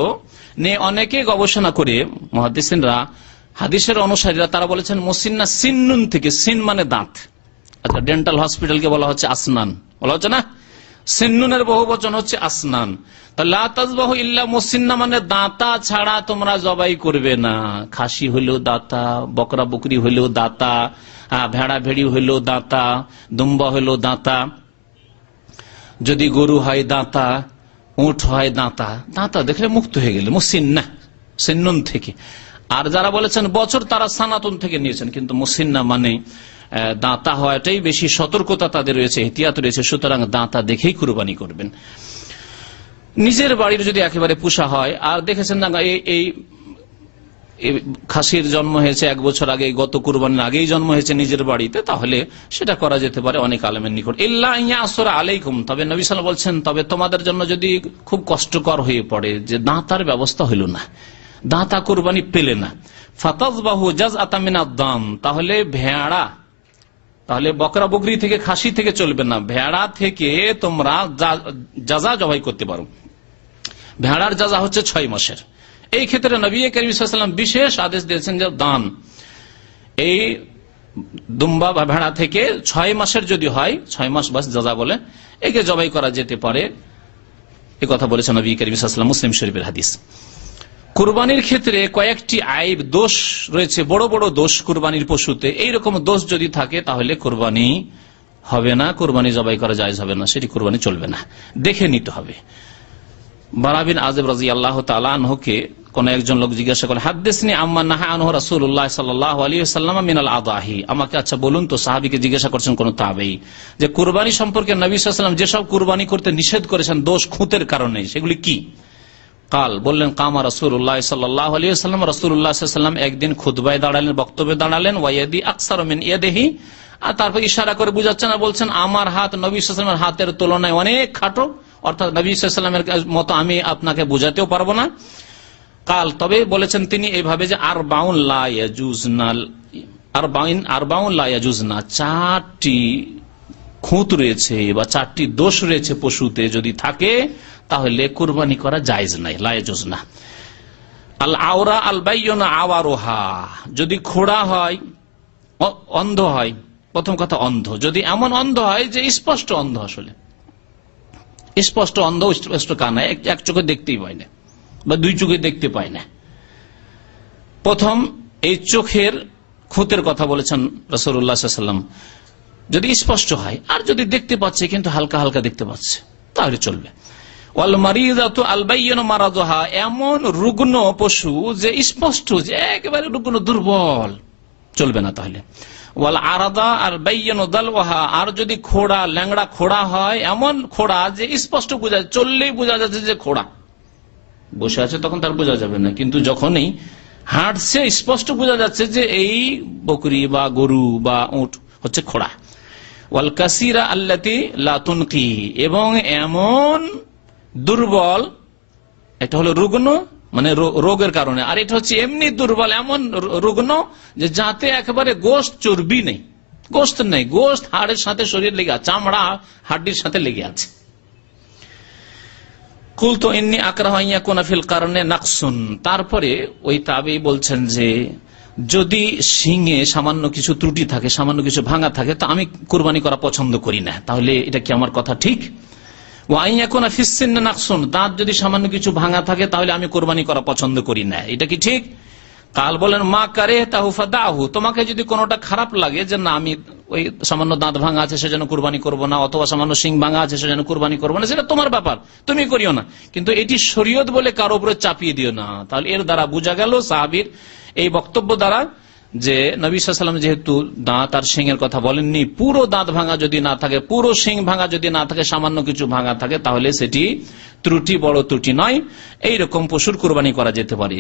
নিয়ে অনেকে গবেষণা করে মুহাদ্দিসিনরা, হাদিসের অনুসারীরা তারা বলেছেন মুসিন্না সিন্নুন থেকে, সিন মানে দাঁত। আচ্ছা, ডেন্টাল হসপিটালকে বলা হচ্ছে আসনান, বলা হচ্ছে না, সিন্নুনের বহু বচন হচ্ছে আসনান। লা তাযবাহু ইল্লা মুসিন্না মানে দাঁতা ছাড়া তোমরা জবাই করবে না। খাসি হইলেও দাঁতা, বকরা বকরি হইলেও দাঁতা, ভেড়া ভেড়ি হইলেও দাঁতা, দুম্বা হইলেও দাঁতা, যদি গরু হয় দাঁতা, উট হয় দাঁতা। দাঁতা দেখলে মুক্ত হয়ে গেলে মুসিন্না, সিন্নুন থেকে। আর যারা বলেছেন বছর তারা সানাতুন থেকে নিয়েছেন, কিন্তু মুসিন্না মানে দাঁতা হওয়াটাই বেশি সতর্কতা তাদের রয়েছে, এহতিয়াত রয়েছে। সুতরাং দাঁতা দেখেই কুরবানি করবেন। নিজের বাড়ির যদি একেবারে পোষা হয় আর দেখেছেন না এই খাসির জন্ম হয়েছে 1 বছর আগে, গত কুরবানির আগেই জন্ম হয়েছে নিজের বাড়িতে, তাহলে সেটা করা যেতে পারে অনেক আলেমের নিকট। ইল্লা ইয়াসরা আলাইকুম, তবে নবী সাল্লাল্লাহু আলাইহি ওয়াসাল্লাম বলছেন, তবে তোমাদের জন্য যদি খুব কষ্টকর হয়ে পড়ে যে দাঁতার ব্যবস্থা হইল না, দাঁতা কুরবানি পেলে না, ফাতাযবাহু জাযআতাম মিনাদ দাম, তাহলে ভেড়া, তাহলে বকরা বকরি থেকে খাসি থেকে চলবে না, ভেড়া থেকে তোমরা জাযা জবাই করতে পারো। ভেড়ার জাযা হচ্ছে 6 মাসের। এই ক্ষেত্রে নবী করিম সাল্লাল্লাহু আলাইহি ওয়াসাল্লাম বিশেষ আদেশ দিয়েছেন যে দান, এই দুম্বা বা ভেড়া থেকে 6 মাসের যদি হয়, 6 মাস বাস জাযা বলে, একে জবাই করা যেতে পারে। এই কথা বলেছেন নবী করিম সাল্লাল্লাহু আলাইহি ওয়াসাল্লাম, মুসলিম শরীফের হাদিস। কুরবানির ক্ষেত্রে কয়েকটি আইব, দোষ রয়েছে, বড় বড় দোষ কুরবানির পশুতে। এইরকম দোষ যদি থাকে তাহলে কুরবানি হবে না, কুরবানি জবাই করা জায়েজ হবে না, সেটি কুরবানি চলবে না, দেখে নিতে হবে। বারা বিন আযিব রাদিয়াল্লাহু তাআলা আনহুকে কোন একজন লোক জিজ্ঞাসা করে, হাদ্দিসনি আম্মা নাহা আনহু রাসূলুল্লাহ সাল্লাল্লাহু আলাইহি ওয়াসাল্লাম মিনাল আদাহি, আমাকে আচ্ছা বলুন তো, সাহাবীকে জিজ্ঞাসা করছেন কোন তাবেঈ, যে কুরবানি সম্পর্কে নবী সাল্লাল্লাহু আলাইহি ওয়াসাল্লাম যেসব কুরবানি করতে নিষেধ করেছেন দোষ খুঁতের কারণে, সেগুলি কি? কাল, বললেন, কামা রাসূলুল্লাহ সাল্লাল্লাহু আলাইহি ওয়াসাল্লাম, রাসূলুল্লাহ সাল্লাল্লাহু আলাইহি ওয়াসাল্লাম একদিন খুতবায় দাঁড়ালেন, বক্তব্যে দাঁড়ালেন, ওয়াইয়াদি আকসারু মিন ইয়াদিহি, আর তারপর ইশারা করে বুঝাচ্ছেন আর বলছেন, আমার হাত নবী সাল্লাল্লাহু আলাইহি ওয়াসাল্লামের হাতের তুলনায় অনেক খাটো, অর্থাৎ নবী সাল্লাল্লাহু আলাইহি ওয়াসাল্লামের মতো আমি আপনাকে বোঝাতেও পারবো না। কাল, তবে বলেছেন তিনি এইভাবে যে আরবাউন লা ইয়াজুজনা, আরবাউন লা ইয়াজুজনা, 4টি খুঁত রয়েছে বা 4টি দোষ রয়েছে পশুতে, যদি থাকে তাহলে কুরবানি করা জায়েজ নাই, লা ইয়াজুজনা। আল আওরা আল বাইয়ুনা আওয়ারুহা, যদি খোড়া হয়, অন্ধ হয়, প্রথম কথা অন্ধ, যদি এমন অন্ধ হয় যে স্পষ্ট অন্ধ, আসলে স্পষ্ট অন্ধ, স্পষ্ট কানা, এক চোখে দেখতেই পায় না বা 2 চোখে দেখতে পায় না। প্রথম এই চোখের খুঁতের কথা বলেছেন রাসূলুল্লাহ সাল্লাল্লাহু আলাইহি ওয়াসাল্লাম, যদি স্পষ্ট হয়, আর যদি দেখতে পাচ্ছে কিন্তু হালকা হালকা দেখতে পাচ্ছে তাহলে চলবে। ওয়াল মারিদাতু আল বাইয়িনু মারাদুহা, এমন রুগ্ন পশু যে স্পষ্ট, যে একেবারে রুগ্ন দুর্বল, চলবে না তাহলে। ওয়াল আরাদা আল বাইয়িনু দালওয়াহা, আর যদি খোড়া, ল্যাংড়া খোড়া হয়, এমন খোড়া যে স্পষ্ট বোঝা, চললেই বোঝা যাচ্ছে যে খোড়া, বসে আছে তখন তার বোঝা যাবে না, কিন্তু যখনই হাঁটছে স্পষ্ট বোঝা যাচ্ছে যে এই বকরি বা গরু বা উট হচ্ছে খোড়া। ওয়াল কাসিরা আল্লাতি লা তুনকি, এবং এমন দুর্বল, এটা হলো রুগ্ন মানে রোগের কারণে, আর এটা হচ্ছে এমনি দুর্বল, এমন রুগ্ন যে যাতে একেবারে গোশত চর্বি নেই, গোশত নেই, গোশত হাড়ের সাথে শরীর লেগে আছে, চামড়া হাড্ডির সাথে লেগে আছে। কুলতু ইন্নী আকরাহু আন ইয়াকুনা ফিল কারনে নাকসুন, তারপরে ওই তাবেঈ বলছেন যে যদি শিঙে সামান্য কিছু ত্রুটি থাকে, সামান্য কিছু ভাঙা থাকে, তা আমি কুরবানি করা পছন্দ করি না, তাহলে এটা কি আমার কথা ঠিক? ওয়া আন ইয়াকুনা ফিস সিন্নি নাকসুন, দাঁত যদি সামান্য কিছু ভাঙা থাকে তাহলে আমি কুরবানি করা পছন্দ করি না, এটা কি ঠিক? কাল, বলেন, মা কারিহতাহু ফাদাহু, তোমাকে যদি কোনোটা খারাপ লাগে যে না আমি ওই সামান্য দাঁত ভাঙা আছে সেজন্য কুরবানি করব না, অথবা সামান্য শিং ভাঙা আছে সেজন্য কুরবানি করব না, সেটা তোমার ব্যাপার, তুমি করিও না, কিন্তু এটি শরীয়ত বলে কারো উপরে চাপিয়ে দিও না। তাহলে এর দ্বারা বোঝা গেল, সাহাবীর এই বক্তব্য দ্বারা, যে নবী সাল্লাল্লাহু আলাইহি ওয়াসাল্লাম যেহেতু দাঁত আর শিংয়ের কথা বলেননি, পুরো দাঁত ভাঙা যদি না থাকে, পুরো শিং ভাঙা যদি না থাকে, সামান্য কিছু ভাঙা থাকে, তাহলে সেটি ত্রুটি, বড় ত্রুটি নয়, এইরকম পশুর কুরবানি করা যেতে পারে।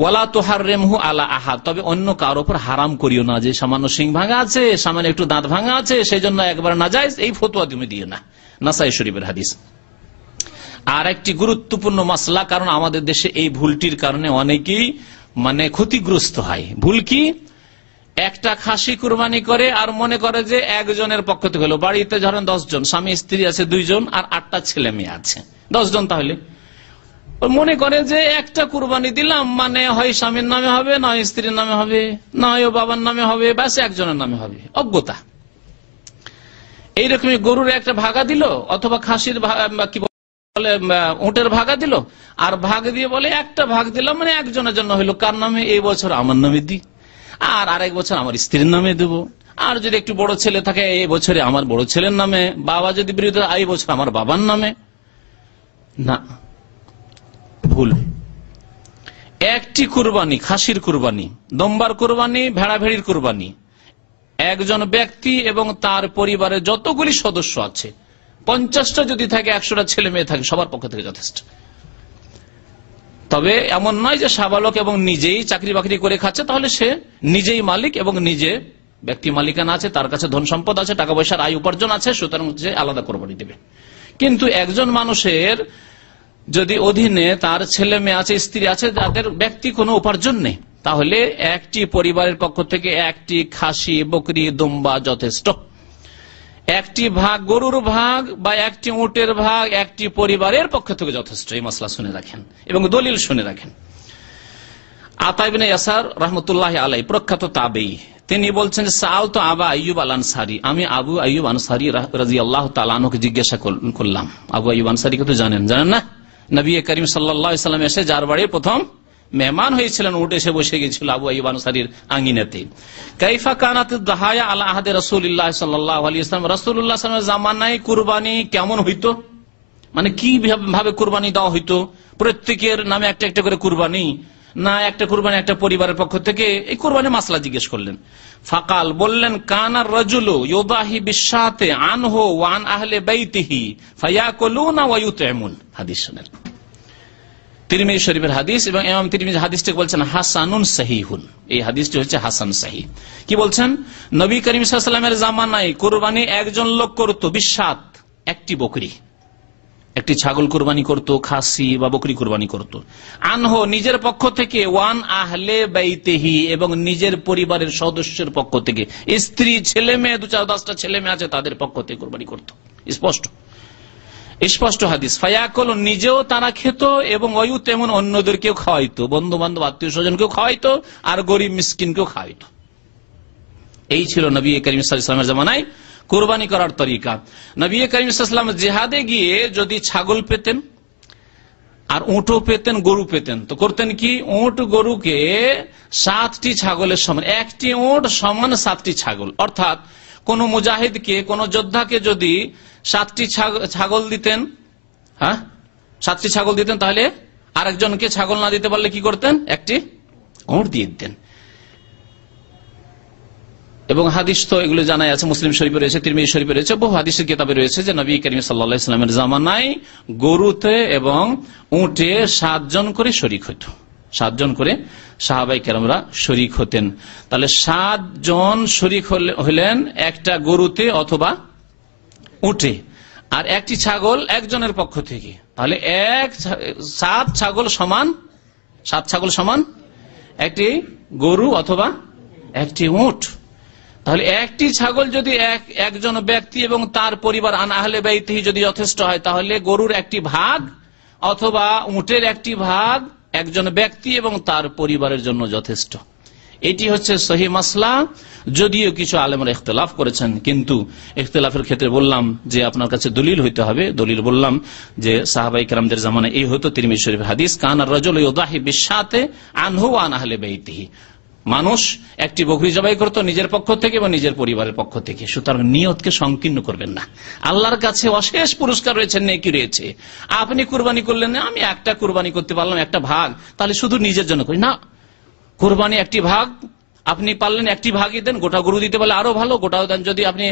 ওয়ালা তুহাররিমহু আলা আহাদ, তবে অন্য কারোর উপর হারাম করিও না, যে সামান্য শিং ভাঙা আছে, সামান্য একটু দাঁত ভাঙা আছে, সেই জন্য একবার নাজায়েজ, এই ফতোয়া তুমি দিও না। নাসাই শরীফের হাদিস। আর একটি গুরুত্বপূর্ণ মাসলা, কারণ আমাদের দেশে এই ভুলটির কারণে অনেকেই ক্ষতিগ্রস্ত হয়। ভুল কি? একটা খাসি কুরবানি করে আর মনে করে যে একজনের পক্ষ থেকে হলো। বাড়িতে ধরেন 10 জন, স্বামী স্ত্রী আছে 2 জন আর 8টা ছেলে মেয়ে আছে, 10 জন। তাহলে মনে করে যে একটা কুরবানি দিলাম মানে হয় স্বামীর নামে হবে, না স্ত্রীর নামে হবে, না হয় বাবার নামে হবে, ব্যাস একজনের নামে হবে। অজ্ঞতা। এইরকমই গরুর একটা ভাগা দিল, অথবা খাসির কি বলে উটের ভাগা দিল, আর ভাগ দিয়ে বলে একটা ভাগ দিলাম মানে একজনের জন্য হইলো। কার নামে? এই বছর আমার নামে দিই, আর আরেক বছর আমার স্ত্রীর নামে দেব। আর যদি একটু বড় ছেলে থাকে, এই বছরে আমার বড় ছেলের নামে, বাবা যদি বিরোধী, এই বছর আমার বাবার নামে। না, ভুল। একটি কুরবানি, খাসির কুরবানি, দম্বার কুরবানি, ভেড়া ভেড়ির কুরবানি, একজন ব্যক্তি এবং তার পরিবারের যতগুলি সদস্য আছে, 50টা যদি থাকে, 100টা ছেলে মেয়ে থাকে, সবার পক্ষ থেকে যথেষ্ট। তবে এমন নয় যে সাবালক এবং নিজেই চাকরি বাকরি করে খাচ্ছে, তাহলে সে নিজেই মালিক এবং নিজে ব্যক্তি মালিকানা আছে, তার কাছে ধন সম্পদ আছে, টাকা পয়সার আয় উপার্জন আছে, সুতরাং সে আলাদা কোরবানি দেবে। কিন্তু একজন মানুষের যদি অধীনে তার ছেলে মেয়ে আছে, স্ত্রী আছে, যাদের ব্যক্তি কোনো উপার্জন নেই, তাহলে একটি পরিবারের পক্ষ থেকে একটি খাসি, বকরি, দুম্বা যথেষ্ট। একটি ভাগ গরুর ভাগ বা একটি উটের ভাগ একটি পরিবারের পক্ষ থেকে যথেষ্ট। এই মাসলা শুনে রাখেন এবং দলিল শুনে রাখেন। আতা ইবনে ইয়াসার রাহমাতুল্লাহ আলাইহি, প্রখ্যাত তাবেঈ, তিনি বলছেন, সাআলতু আবা আইয়ুব আল আনসারী, আমি আবু আইয়ুব আনসারী রাদিয়াল্লাহু তাআলা আনহুকে জিজ্ঞাসা করলাম। আবু আইয়ুব আনসারীকে তো জানেন না? নবী করিম সাল্লাল্লাহু আলাইহি ওয়াসাল্লাম এসে যার বাড়ি প্রথম মেহমান হয়েছিলেন, উঠে এসে বসে গিয়েছিল আবু আইয়ুব আনসারীর আঙ্গিনাতে। কাইফা কানাতিদ দাহায়া আলা আহদে রাসূলিল্লাহ সাল্লাল্লাহু আলাইহি ওয়াসাল্লাম, রাসূলুল্লাহ সাল্লাল্লাহু আলাইহি ওয়াসাল্লামের জামানায় কুরবানি কেমন হইতো, কি ভাবে কুরবানি দেওয়া হইতো? প্রত্যেকের নামে একটা একটা করে কুরবানি, না একটা কুরবানি একটা পরিবারের পক্ষ থেকে? এই কুরবানি মাসলা জিজ্ঞেস করলেন। ফাকাল, বললেন, কানার রাজুলু ইউদাহি বিশাতে আনহু ওয়া আন আহলি বাইতিহি ফায়াকুলুনা ওয়া ইউতঈমুন। হাদিস শুনেন, তিরমিজি শরীফের হাদিস, এবং ইমাম তিরমিজি হাদিসটাকে বলছেন হাসানুন সহিহুন। এই হাদিসটি হচ্ছে হাসান সহিহ। কি বলছেন? নবী করিম সাল্লাল্লাহু আলাইহি ওয়াসাল্লামের জামানায় কুরবানি একজন লোক করত, বিশাত, একটি বকরি, একটি ছাগল কুরবানি করত, খাসি বা বকরি কুরবানি করত। আনহু, নিজের পক্ষ থেকে, ওয়ান আহলে বাইতিহি, এবং নিজের পরিবারের সদস্যের পক্ষ থেকে, স্ত্রী, ছেলে মেয়ে, 2-4-10টা ছেলে মেয়ে আছে, তাদের পক্ষ থেকে কুরবানি করত। স্পষ্ট হাদিস। ফায়াকুল, নিজেও তারা খেত এবং ওয়ায়ুতেমুন, অন্যদেরকেও খাওয়াইতো, বন্ধু বান্ধব আত্মীয় স্বজনকেও খাওয়াইতো, আর গরিব মিসকিনকেও খাওয়াইতো। এই ছিল নবী করিম সাল্লাল্লাহু আলাইহি ওয়াসাল্লামের জামানায় কুরবানি করার তরিকা। নবী করিম সাল্লাল্লাহু আলাইহি ওয়াসাল্লাম জিহাদে গিয়ে যদি ছাগল পেতেন আর উটও পেতেন, গরু পেতেন, তো করতেন কি? উট গরুকে 7টি ছাগলের সমান, একটি উট সমান 7টি ছাগল। অর্থাৎ কোন মুজাহিদকে, কোন যোদ্ধাকে যদি 7টি ছাগল দিতেন, 7টি ছাগল দিতেন, তাহলে আরেকজনকে ছাগল না দিতে পারলে কি করতেন? একটি উট দিয়ে দিতেন। এবং হাদিস তো এগুলো জানাই আছে, মুসলিম শরীফে রয়েছে, তিরমিজি শরীফে রয়েছে, বহু হাদিসের কিতাবে রয়েছে যে নবী করিম সাল্লাল্লাহু আলাইহি ওয়াসাল্লামের জামানায় গরুতে এবং উটে 7 জন করে শরীক হতো, 7 জন করে সাহাবায়ে কেরামরা শরীক হতেন। তাহলে 7 জন শরীক হলেন একটা গরুতে অথবা উটে, আর একটি ছাগল একজনের পক্ষ থেকে। তাহলে 7 ছাগল সমান একটি গরু অথবা একটি উট। তাহলে একটি ছাগল যদি একজন ব্যক্তি এবং তার পরিবার, আন আহলে বাইতিহি, যদি যথেষ্ট হয়, তাহলে গরুর একটি ভাগ অথবা উটের একটি ভাগ একজন ব্যক্তি এবং তার পরিবারের জন্য যথেষ্ট। এটি হচ্ছে সহিহ মাসলা। যদিও কিছু আলেমরা ইখতিলাফ করেছেন, কিন্তু ইখতিলাফের ক্ষেত্রে বললাম যে আপনার কাছে দলিল হইতে হবে। দলিল বললাম যে সাহাবায়ে কেরামদের জামানায় এই হতো। তিরমিজি শরীফের হাদিস, কানার রাজুলু ইউদাহি বিশাতে আনহু ওয়া আন আহলি বাইতিহি, মানুষ একটি বকরি জবাই করত নিজের পক্ষ থেকে এবং নিজের পরিবারের পক্ষ থেকে। সুতরাং নিয়তকে সংকীর্ণ করবেন না। আল্লাহর কাছে অশেষ পুরস্কার রয়েছে, নেকি রয়েছে। আপনি কুরবানি করলেন না, আমি একটা কুরবানি করতে পারলাম, একটা ভাগ, তাহলে শুধু নিজের জন্য করি না। কুরবানি একটি ভাগ আপনি পারলেন একটি ভাগই দেন, গোটা গরু দিতে পারলে আরো ভালো, গোটাও দেন। যদি আপনি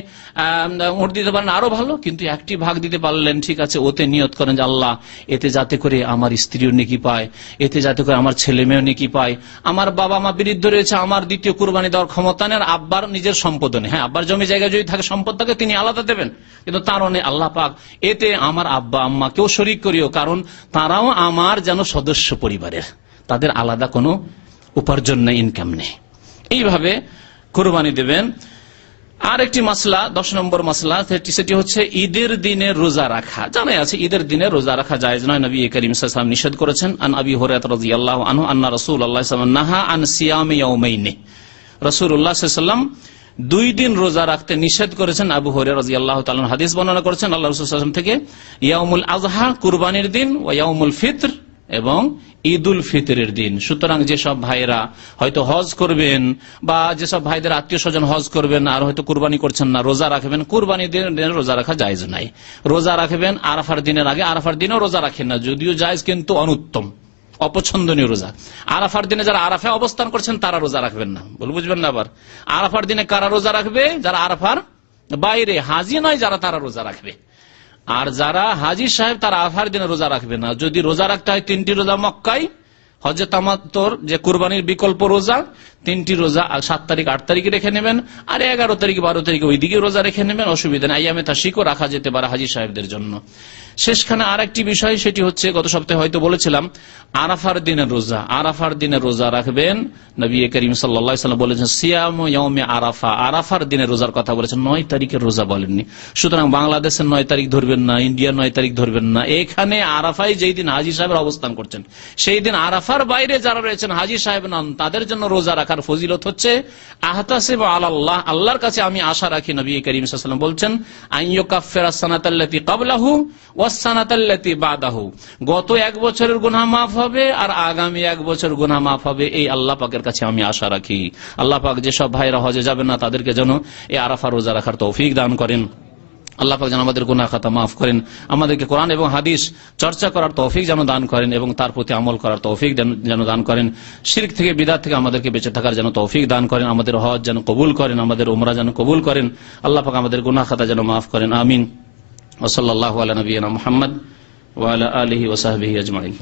উট দিতে পারেন আরো ভালো, কিন্তু একটি ভাগ দিতে পারলেন, ঠিক আছে, ওতে নিয়ত করেন যে আল্লাহ এতে যাতে করে আমার স্ত্রীও নেকি পায়, এতে যাতে করে আমার ছেলে মেয়েও নেকি পায়, আমার বাবা মা বৃদ্ধ রয়েছে, আমার দ্বিতীয় কুরবানি দেওয়ার ক্ষমতা নেই, আর আব্বার নিজের সম্পদ নেই। হ্যাঁ, আব্বার জমি জায়গায় যদি থাকে, সম্পদ থাকে, তিনি আলাদা দেবেন, কিন্তু তার নেই। আল্লাহ পাক এতে আমার আব্বা আম্মাকেও শরীক করিও, কারণ তারাও আমার যেন সদস্য পরিবারের, তাদের আলাদা কোনো উপার্জন নেই, ইনকাম নেই। এইভাবে কুরবানি দেবেন। আর একটি মাসলা, 10 নম্বর মাসলা, সেটি হচ্ছে ঈদের দিনে রোজা রাখা। জানাই আছে ঈদের দিনে রোজা রাখা জায়েজ নয়, নবী করিম সাল্লাল্লাহু আলাইহি ওয়াসাল্লাম নিষেধ করেছেন। আন আবি হুরায়রা রাদিয়াল্লাহু আনহু আন্না রাসূলুল্লাহ সাল্লাল্লাহু আলাইহি ওয়াসাল্লাম নাহা আন সিয়ামি ইয়াওমাইনি, রাসূলুল্লাহ সাল্লাল্লাহু আলাইহি ওয়াসাল্লাম 2 দিন রোজা রাখতে নিষেধ করেছেন। আবু হুরায়রা রাদিয়াল্লাহু তাআলা হাদিস বর্ণনা করেছেন আল্লাহ রাসূল সাল্লাল্লাহু আলাইহি ওয়াসাল্লাম থেকে, ইয়াউমুল আযহা কুরবানির দিন, ওয়া ইয়াউমুল ফিতর এবং ঈদুল ফিতরের দিন। সুতরাং যেসব ভাইরা হয়তো হজ করবেন বা যেসব ভাইদের আত্মীয় স্বজন হজ করবেন আর হয়তো কুরবানি করছেন না, রোজা রাখবেন, কুরবানির দিনে রোজা রাখা জায়েজ নাই। রোজা রাখবেন আরাফার দিনের আগে, আরাফার দিনেও রোজা রাখেন না, যদিও জায়েজ কিন্তু অনুত্তম, অপছন্দনীয় রোজা। আরাফার দিনে যারা আরাফে অবস্থান করছেন তারা রোজা রাখবেন না, বুঝবেন না। আবার আরাফার দিনে কারা রোজা রাখবে? যারা আরাফার বাইরে, হাজি নয় যারা, তারা রোজা রাখবে। আর যারা হাজি সাহেব তারা আরাফার দিনে রোজা রাখবে না। যদি রোজা রাখতে হয় 3টি রোজা মক্কায়, হজে তামাত্তুর যে কুরবানির বিকল্প রোজা, 3টি রোজা 7 তারিখ 8 তারিখে রেখে নেবেন, আর 11 তারিখ 12 তারিখে ওইদিকে রোজা রেখে নেবেন, অসুবিধা নেই। আইয়ামে তাশরিকও রাখা যেতে পারে হাজি সাহেবদের জন্য। শেষখানে আর একটি বিষয়, সেটি হচ্ছে গত সপ্তাহে হয়তো বলেছিলাম, আরাফার দিনের রোজা। আরাফার দিনে রোজা রাখবেন, নবী করিম সাল্লাল্লাহু আলাইহি ওয়াসাল্লাম বলেছেন সিয়ামু ইয়াউমি আরাফা, আরাফার দিনে রোজার কথা বলেছেন, 9 তারিখের রোজা বলেননি। সুতরাং বাংলাদেশের 9 তারিখ ধরবেন না, ইন্ডিয়ার 9 তারিখ ধরবেন না। এখানে আরাফায় যেই দিন হাজি সাহেবের অবস্থান করছেন, সেই দিন আরাফার বাইরে যারা রয়েছেন হাজি সাহেব নন, তাদের জন্য রোজা রাখার ফজিলত হচ্ছে আহতাসিবু আলাল্লাহ, আল্লাহর কাছে আমি আশা রাখি, নবী করিম সাল্লাল্লাহু আলাইহি ওয়াসাল্লাম বলছেন, আইয়ুকাফিরা সানাতাল্লাতী ক্বাবলাহু ওয়াস সানাতাল্লাতী বাদাহু, গত 1 বছরের গুনাহ মাফ হবে আর আগামী 1 বছর গুনাহ মাফ হবে, এই আল্লাহ পাকের কাছে আমি আশা রাখি। আল্লাহ পাক যেসব ভাইরা হজে যাবেন না তাদেরকে যেন এই আরাফা রোজা রাখার তৌফিক দান করেন। আল্লাহ পাক যেন আমাদের গুনাহ খাতা মাফ করেন, আমাদেরকে কোরআন এবং হাদিস চর্চা করার তৌফিক যেন দান করেন এবং তার প্রতি আমল করার তৌফিক যেন দান করেন। শিরক থেকে, বিদআত থেকে আমাদেরকে বেঁচে থাকার যেন তৌফিক দান করেন, আমাদের হজ যেন কবুল করেন, আমাদের উমরা যেন কবুল করেন। আল্লাহ পাক আমাদের গুনাহ খাতা যেন মাফ করেন। আমিন। ওয়া সাল্লাল্লাহু আলা নবিয়িনা মুহাম্মদ ওয়া আলা আলিহি ওয়া সাহবিহি আজমাইন।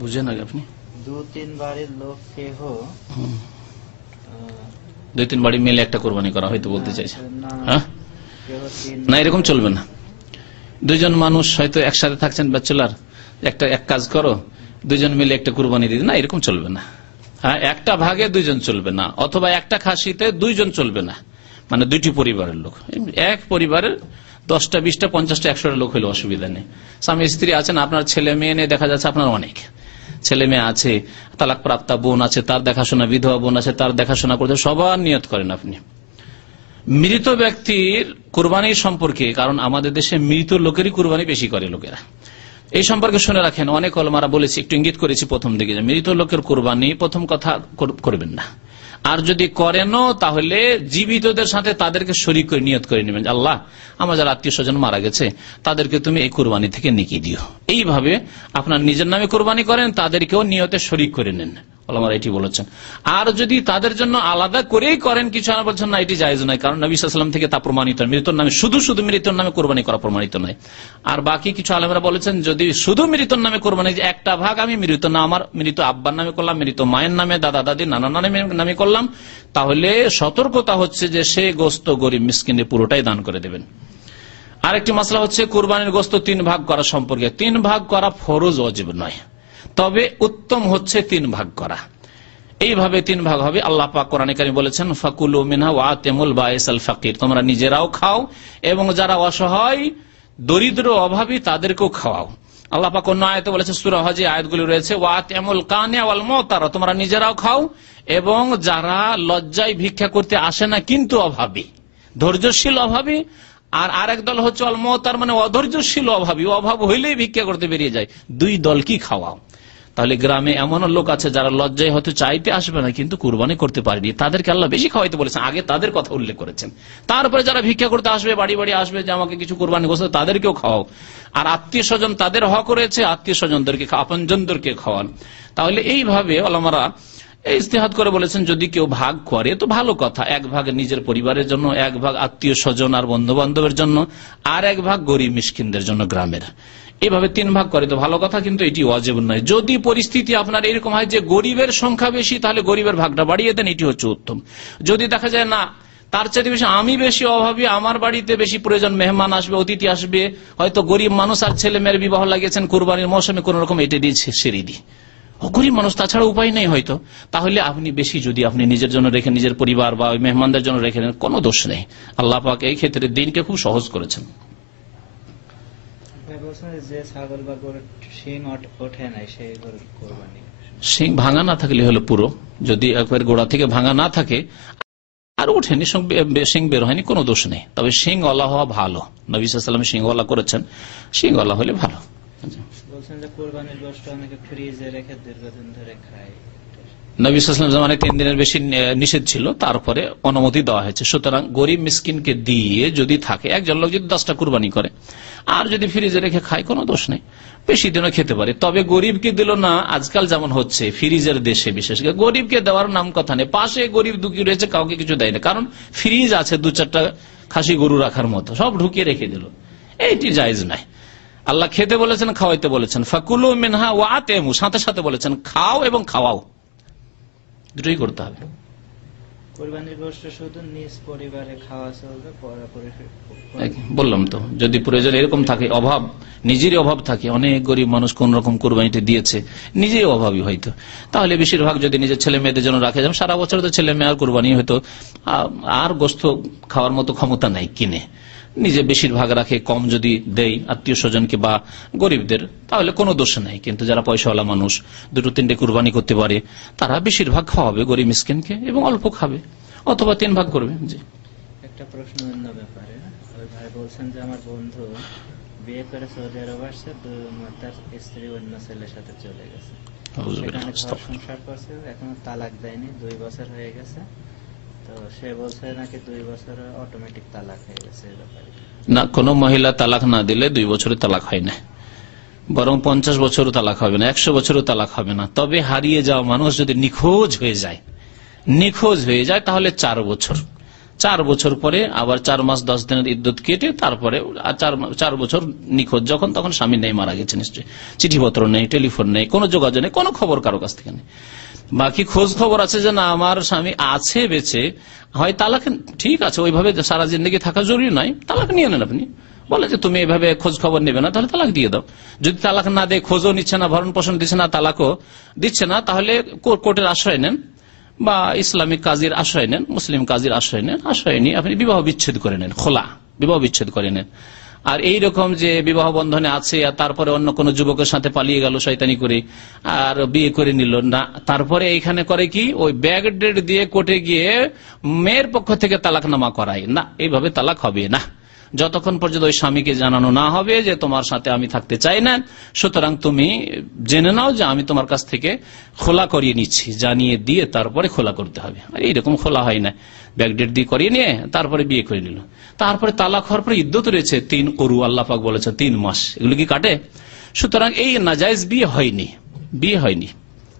বুঝেন আগে আপনি 2-3 বাড়ির লোক কেহ 2-3 বাড়ি মিলে একটা কোরবানি করা হয়তো বলতে চাইছে। হ্যাঁ, না এরকম চলবে না। 2 জন মানুষ হয়তো একসাথে থাকছেন, ব্যাচেলার, এক কাজ করো, 2 জন মিলে একটা কুরবানি দিন, না এরকম চলবে না। হ্যাঁ, একটা ভাগে 2 জন চলবে না, অথবা একটা খাসিতে 2 জন চলবে না, মানে 2টি পরিবারের লোক। এক পরিবারের 10টা 20টা 50টা 100টা লোক হলে অসুবিধা নেই। স্বামী স্ত্রী আছেন, আপনার ছেলে মেয়ে নিয়ে দেখা যাচ্ছে আপনার অনেক ছেলে মেয়ে আছে, তালাক প্রাপ্তা বোন আছে, তার দেখাশোনা, বিধবা বোন আছে, তার দেখাশোনা করতে সবার নিয়ত করেন আপনি। মৃত ব্যক্তির কুরবানি সম্পর্কে, কারণ আমাদের দেশে মৃত লোকেরই কুরবানি বেশি করে লোকেরা, এই সম্পর্কে শুনে রাখেন। অনেক ওলামারা বলেছি, একটু ইঙ্গিত করেছি প্রথম দিকে, যে মৃত লোকের কুরবানি প্রথম কথা করবেন না, আর যদি করেনও তাহলে জীবিতদের সাথে তাদেরকে শরীক করে নিয়ত করে নেবেন, আল্লাহ আমার যারা আত্মীয় স্বজন মারা গেছে তাদেরকে তুমি এই কুরবানি থেকে নেকি দিও। এইভাবে আপনার নিজের নামে কুরবানি করেন, তাদেরকেও নিয়তে শরীক করে নেন, ওলামারা এটি বলেছেন। আর যদি তাদের জন্য আলাদা করেই করেন কিছু, আর বলছেন না এটি জায়েজ নয়, কারণ নবী সাল্লাল্লাহু আলাইহি ওয়াসাল্লাম থেকে তা প্রমাণিত নয়। মৃতর নামে শুধু মৃতর নামে কোরবানি করা প্রমাণিত নয়। আর বাকি কিছু আলেমরা বলেছেন, যদি শুধু মৃতর নামে কোরবানি, একটা ভাগ আমি মৃত না, আমার মৃত আব্বার নামে করলাম, মৃত মায়ের নামে, দাদা দাদি, নানা নামের নামে করলাম, তাহলে সতর্কতা হচ্ছে যে সে গোস্ত গরিব মিসকিনে পুরোটাই দান করে দেবেন। আরেকটি মাসলা হচ্ছে কুরবানির গোস্ত 3 ভাগ করা সম্পর্কে। 3 ভাগ করা ফরজ, ওয়াজিব নয়, তবে উত্তম হচ্ছে 3 ভাগ করা। এইভাবে 3 ভাগ হবে। আল্লাহ পাক কোরআনে কারীমে বলেছেন, ফাকুলু মিনহা ওয়া আতিমুল বাইসাল ফাকির, তোমরা নিজেরাও খাও এবং যারা অসহায়, দরিদ্র, অভাবী তাদেরকেও খাওয়াও। আল্লাহ পাক অন্য আয়াতে বলেছেন, সূরা হজে আয়াতগুলি রয়েছে, ওয়া আতিমুল কানিয়া ওয়াল মুতার, তোমরা নিজেরাও খাও এবং যারা লজ্জায় ভিক্ষা করতে আসে না কিন্তু অভাবী, ধৈর্যশীল অভাবী। আর আরেক দল হচ্ছে আল মুতার, মানে অধৈর্যশীল অভাবী, অভাব হইলেই ভিক্ষা করতে বেরিয়ে যায়, 2 দল কি খাওয়াও। তাহলে গ্রামে এমন লোক আছে যারা লজ্জায় হয়তো চাইতে আসবে না, কিন্তু কুরবানি করতে পারেনি, তাদেরকে আল্লাহ বেশি খাওয়াইতে বলেছেন, আগে তাদের কথা উল্লেখ করেছেন। তারপরে যারা ভিক্ষা করতে আসবে, বাড়ি বাড়ি আসবে যে আমাকে কিছু কুরবানি করতে, তাদেরকেও খাওয়াও। আর আত্মীয় স্বজন, তাদের হক রয়েছে আত্মীয় স্বজনদেরকে, আপনজনদেরকে খাওয়ান। তাহলে এইভাবে ওলামারা ইজতিহাদ করে বলেছেন, যদি কেউ ভাগ করে তো ভালো কথা, এক ভাগ নিজের পরিবারের জন্য, এক ভাগ আত্মীয় স্বজন আর বন্ধু বান্ধবের জন্য, আর এক ভাগ গরিব মিসকিনদের জন্য গ্রামের। এভাবে 3 ভাগ করে তো ভালো কথা, কিন্তু এটি ওয়াজিব নয়। যদি পরিস্থিতি আপনার এরকম হয় যে গরিবের সংখ্যা বেশি, তাহলে গরিবের ভাগটা বাড়িয়ে দেন, এটি হচ্ছে উত্তম। যদি দেখা যায় না তার চাইতে বেশি আমি বেশি অভাবী, আমার বাড়িতে বেশি প্রয়োজন, মেহমান আসবে, অতিথি আসবে, হয়তো গরিব মানুষ আর ছেলে মেয়ের বিবাহ লাগিয়েছেন কুরবানির মৌসুমে, কোন রকম এটা দিয়ে সেরে দিই, গরিব মানুষ, তাছাড়া উপায় নেই হয়তো, তাহলে আপনি বেশি যদি আপনি নিজের জন্য রেখে, নিজের পরিবার বা মেহমানদের জন্য রেখে নেন, কোনো দোষ নেই। আল্লাহ পাক এই ক্ষেত্রে দিনকে খুব সহজ করেছেন। যে ছাগল বা গরুর শিং ওঠে নাই, সেই গরুর কুরবানি শিং ভাঙা না থাকলে হলো পুরো, যদি একবার গোড়া থেকে ভাঙা না থাকে আর ওঠেনি, শিং বের হয়নি, কোনো দোষ নেই। তবে শিংওয়ালা হওয়া ভালো, নবী সাল্লাল্লাহু আলাইহি ওয়াসাল্লাম শিংওয়ালা করেছেন, শিংওয়ালা হলে ভালো। বলছেন যে কুরবানির গোশত অনেকে ফ্রিজে রেখে দীর্ঘদিন ধরে খায়, নবী সাল্লাল্লাহু আলাইহি ওয়াসাল্লাম জামানায় 3 দিনের বেশি নিষেধ ছিল, তারপরে অনুমতি দেওয়া হয়েছে। সুতরাং গরিব মিসকিনকে দিয়ে যদি থাকে, একজন লোক যদি 10টা কুরবানি করে আর যদি ফ্রিজে রেখে খায়, কোনো দোষ নেই, বেশি দিনও খেতে পারে। তবে গরিবকে দিল না, আজকাল যেমন হচ্ছে ফ্রিজের দেশে, বিশেষ করে গরিবকে দেওয়ার নাম কথা নেই, পাশে গরিব দুঃখী রয়েছে, কাউকে কিছু দেয় না, কারণ ফ্রিজ আছে 2-4টা খাসি গরু রাখার মতো, সব ঢুকিয়ে রেখে দিল, এইটি জায়েজ নাই। আল্লাহ খেতে বলেছেন, খাওয়াইতে বলেছেন, ফাকুলু মিনহা ওয়া আতিমু, সাথে সাথে বলেছেন খাও এবং খাওয়াও, দুটোই করতে হবে। কুরবানির গোশত শুধু নিজ পরিবারে খাওয়া চলবে, বললাম তো, যদি প্রয়োজন এরকম থাকে, অভাব, নিজেরই অভাব থাকে, অনেক গরিব মানুষ কোন রকম কুরবানিতে দিয়েছে, নিজেই অভাবী হয়তো, তাহলে বেশিরভাগ যদি নিজের ছেলে মেয়েদের জন্য রাখে, যেমন সারা বছর তো ছেলে মেয়ে আর কুরবানি হয়তো আর গোশত খাওয়ার মতো ক্ষমতা নাই কিনে, নিজে বেশিরভাগ রাখে, কম যদি দেই আত্মীয় স্বজনকে বা গরিবদের, তাহলে কোনো দোষ নাই। কিন্তু যারা পয়সাওয়ালা মানুষ 2-3টে কুরবানি করতে পারে, তারা বেশিরভাগ খাওয়াবে গরিব মিসকিনকে এবং অল্প খাবে, অথবা 3 ভাগ করবে। জি, একটা প্রশ্ন অন্য ব্যাপারে, ওই ভাই বলছেন যে আমার বন্ধু বিয়ে করে সৌদি আরব আসছে, তার স্ত্রী অন্য ছেলের সাথে চলে গেছে, সেখানে ঘর সংসার করছে, এখনো তালাক দেয়নি, 2 বছর হয়ে গেছে, তো সে বলছে নাকি 2 বছরে অটোমেটিক তালাক হয়ে গেছে। না, কোন মহিলা তালাক না দিলে 2 বছরে তালাক হয় না, বরং 50 বছরও তালাক হবে না, 100 বছরও তালাক হবে না। তবে হারিয়ে যাওয়া মানুষ যদি নিখোঁজ হয়ে যায় তাহলে 4 বছর, 4 বছর পরে আবার 4 মাস 10 দিনের ইদ্যত কেটে তারপরে 4 বছর নিখোঁজ, যখন তখন স্বামী নেই, মারা গেছে নিশ্চয়ই, চিঠিপত্র নেই, টেলিফোন নেই, কোনো যোগাযোগ নেই, কোনো খবর কারো কাছ থেকে নেই, বাকি খোঁজ খবর আছে যে না আমার স্বামী আছে বেঁচে, হয় তালাক, ঠিক আছে, ওইভাবে সারা জিন্দগি থাকা জরুরি নয়, তালাক নিয়ে নেন। আপনি বলে যে তুমি এভাবে খোঁজ খবর নেবে না, তাহলে তালাক দিয়ে দাও। যদি তালাক না দেয়, খোঁজও নিচ্ছে না, ভরণ পোষণ দিচ্ছে না, তালাকও দিচ্ছে না, তাহলে কোর্টের আশ্রয় নেন বা ইসলামিক কাজীর আশ্রয় নেন, মুসলিম কাজীর আশ্রয় নেন, আশ্রয় নিয়ে আপনি বিবাহ বিচ্ছেদ করে নেন, খোলা বিবাহ বিচ্ছেদ করে নেন। আর এইরকম যে বিবাহ বন্ধনে আছে আর তারপরে অন্য কোন যুবকের সাথে পালিয়ে গেল শয়তানি করে আর বিয়ে করে নিল না, তারপরে এইখানে করে কি ওই ব্যাক ডেট দিয়ে কোর্টে গিয়ে মেয়ের পক্ষ থেকে তালাকনামা করায় না, এইভাবে তালাক হবে না যতক্ষণ পর্যন্ত ওই স্বামীকে জানানো না হবে যে তোমার সাথে আমি থাকতে চাই না, সুতরাং তুমি জেনে নাও যে আমি তোমার কাছ থেকে খোলা করিয়ে নিচ্ছি, জানিয়ে দিয়ে তারপরে খোলা করতে হবে। আর এইরকম খোলা হয় না, ব্যাকডেট দিয়ে করিয়ে নিয়ে তারপরে বিয়ে করে নিল, তারপরে তালাক হওয়ার পরে ইদ্যত রয়েছে 3 করু, আল্লাহ পাক বলেছে 3 মাস, এগুলো কি কাটে? সুতরাং এই নাজায়েজ বিয়ে হয়নি,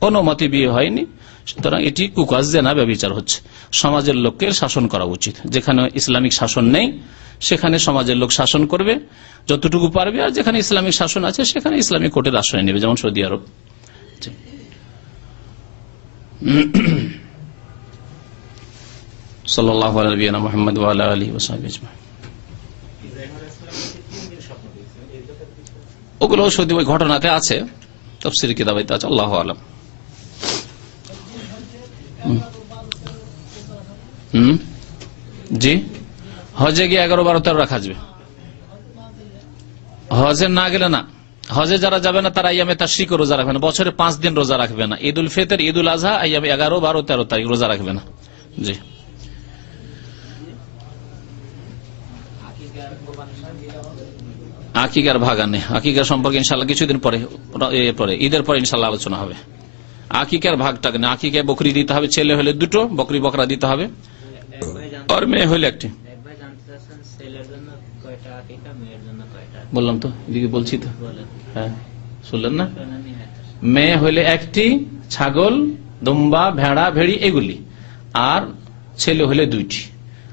কোনো মতে বিয়ে হয়নি। সুতরাং এটি কুকাজ জেনা ব্যভিচার হচ্ছে, সমাজের লোককে শাসন করা উচিত। যেখানে ইসলামিক শাসন নেই সেখানে সমাজের লোক শাসন করবে যতটুকু পারবে, আর যেখানে ইসলামিক শাসন আছে সেখানে ইসলামিক কোর্টের আশ্রয় নেবে, যেমন সৌদি আরব। সাল্লাল্লাহু আলা নবিয়িনা মুহাম্মদ ওয়া আলা আলিহি ওয়া সাহবিহি আজমাইন। ওগুলো সৌদি ওই ঘটনাতে আছে, তাফসীর কিতাবে আছে, আল্লাহু আলাম। জি, হজে গিয়ে 11, 12, 13 রাখা যাবে, হজে না গেলে না। হজে যারা যাবে না তারা আইয়ামে তাশরিক রোজা রাখবে না, বছরে 5 দিন রোজা রাখবে না, ঈদ উল ফিতর, ঈদ উল আজহা, আইয়ামে 11, 12, 13 তারিখ রোজা রাখবে না। জি, আকিকার ভাগা নেই। আকিকার সম্পর্কে ইনশাল্লাহ কিছুদিন পরে ঈদের পরে ইনশাল্লাহ আলোচনা হবে। আকিকার ভাগটাকে না, আকিকায় বকরি দিতে হবে, ছেলে হলে 2টো বকরি বকরা দিতে হবে, আর মেয়ে হলে 1টি। বললাম তো, এদিকে বলছি তো, হ্যাঁ শুনলেন না? মেয়ে হলে 1টি ছাগল, দুম্বা, ভেড়া, ভেড়ি এগুলি, আর ছেলে হলে 2টি।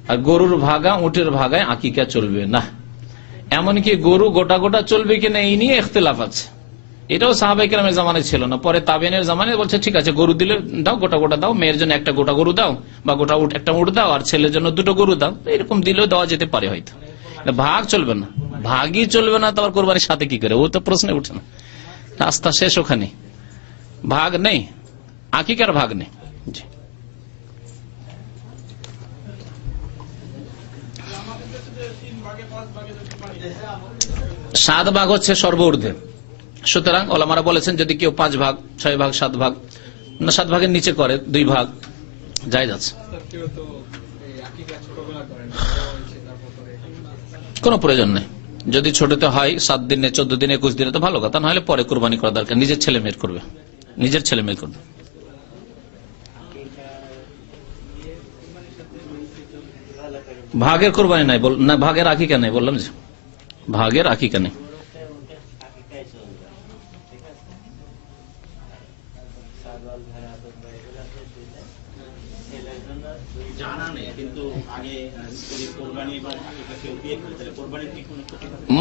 আর গরুর ভাগা, উটের ভাগায় আকিকা চলবে না। এমনকি গরু গোটা গোটা চলবে কিনা এই নিয়ে ইখতিলাফ আছে। এটাও সাহাবায়ে কেরামের জামানায় ছিল না, পরে তাবেনের জামানায় বলছে ঠিক আছে গরু দিলে দাও, গোটা গোটা দাও, মেয়ের জন্য 1টা গোটা গরু দাও, বা গোটা উট 1টা উট দাও, আর ছেলের জন্য 2টো গরু দাও। এরকম দিলেও দেওয়া যেতে পারে হয়তো। ভাগ চলবে না, ভাগই চলবে না, তো আবার কোরবানির সাথে কি করে? ও তো প্রশ্নে উঠে না, রাস্তা শেষ ওখানে। ভাগ নেই, আকিকার ভাগ নেই। জি, 7 ভাগ হচ্ছে সর্বঊর্ধ্বে। সুতরাং ওলামারা বলেছেন যদি কেউ 5 ভাগ, 6 ভাগ, 7 ভাগ, না 7 ভাগের নিচে করে 2 ভাগ জায়েজ আছে, কোন প্রয়োজন নেই। যদি ছোটতে হয় 7 দিনে, 14 দিনে, 21 দিনে তো ভালো কথা, না হলে পরে কোরবানি করা দরকার। নিজের ছেলে মেয়ের করবে, নিজের ছেলে মেয়ে করবে। ভাগের কোরবানি নাই না, ভাগের আকিকা নেই, বললাম যে ভাগের আকিকা নেই।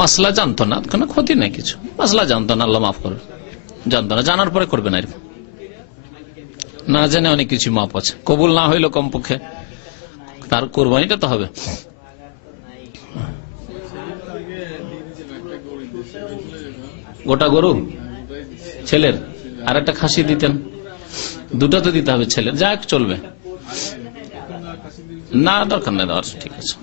মাসলা জানতো না, কোনো ক্ষতি নেই কিছু। মাসলা জানতো না, আল্লাহ মাফ করবে। জানতো না, জানার পরে করবে না। এরকম না জেনে অনেক কিছু মাপ আছে, কবুল না হইলো কমপক্ষে তার কোরবানিটা তো হবে। গোটা গরু ছেলের, আর একটা খাসি দিতেন, 2টা তো দিতে হবে ছেলের, যাক চলবে না, দরকার নেই দেওয়ার, ঠিক আছে।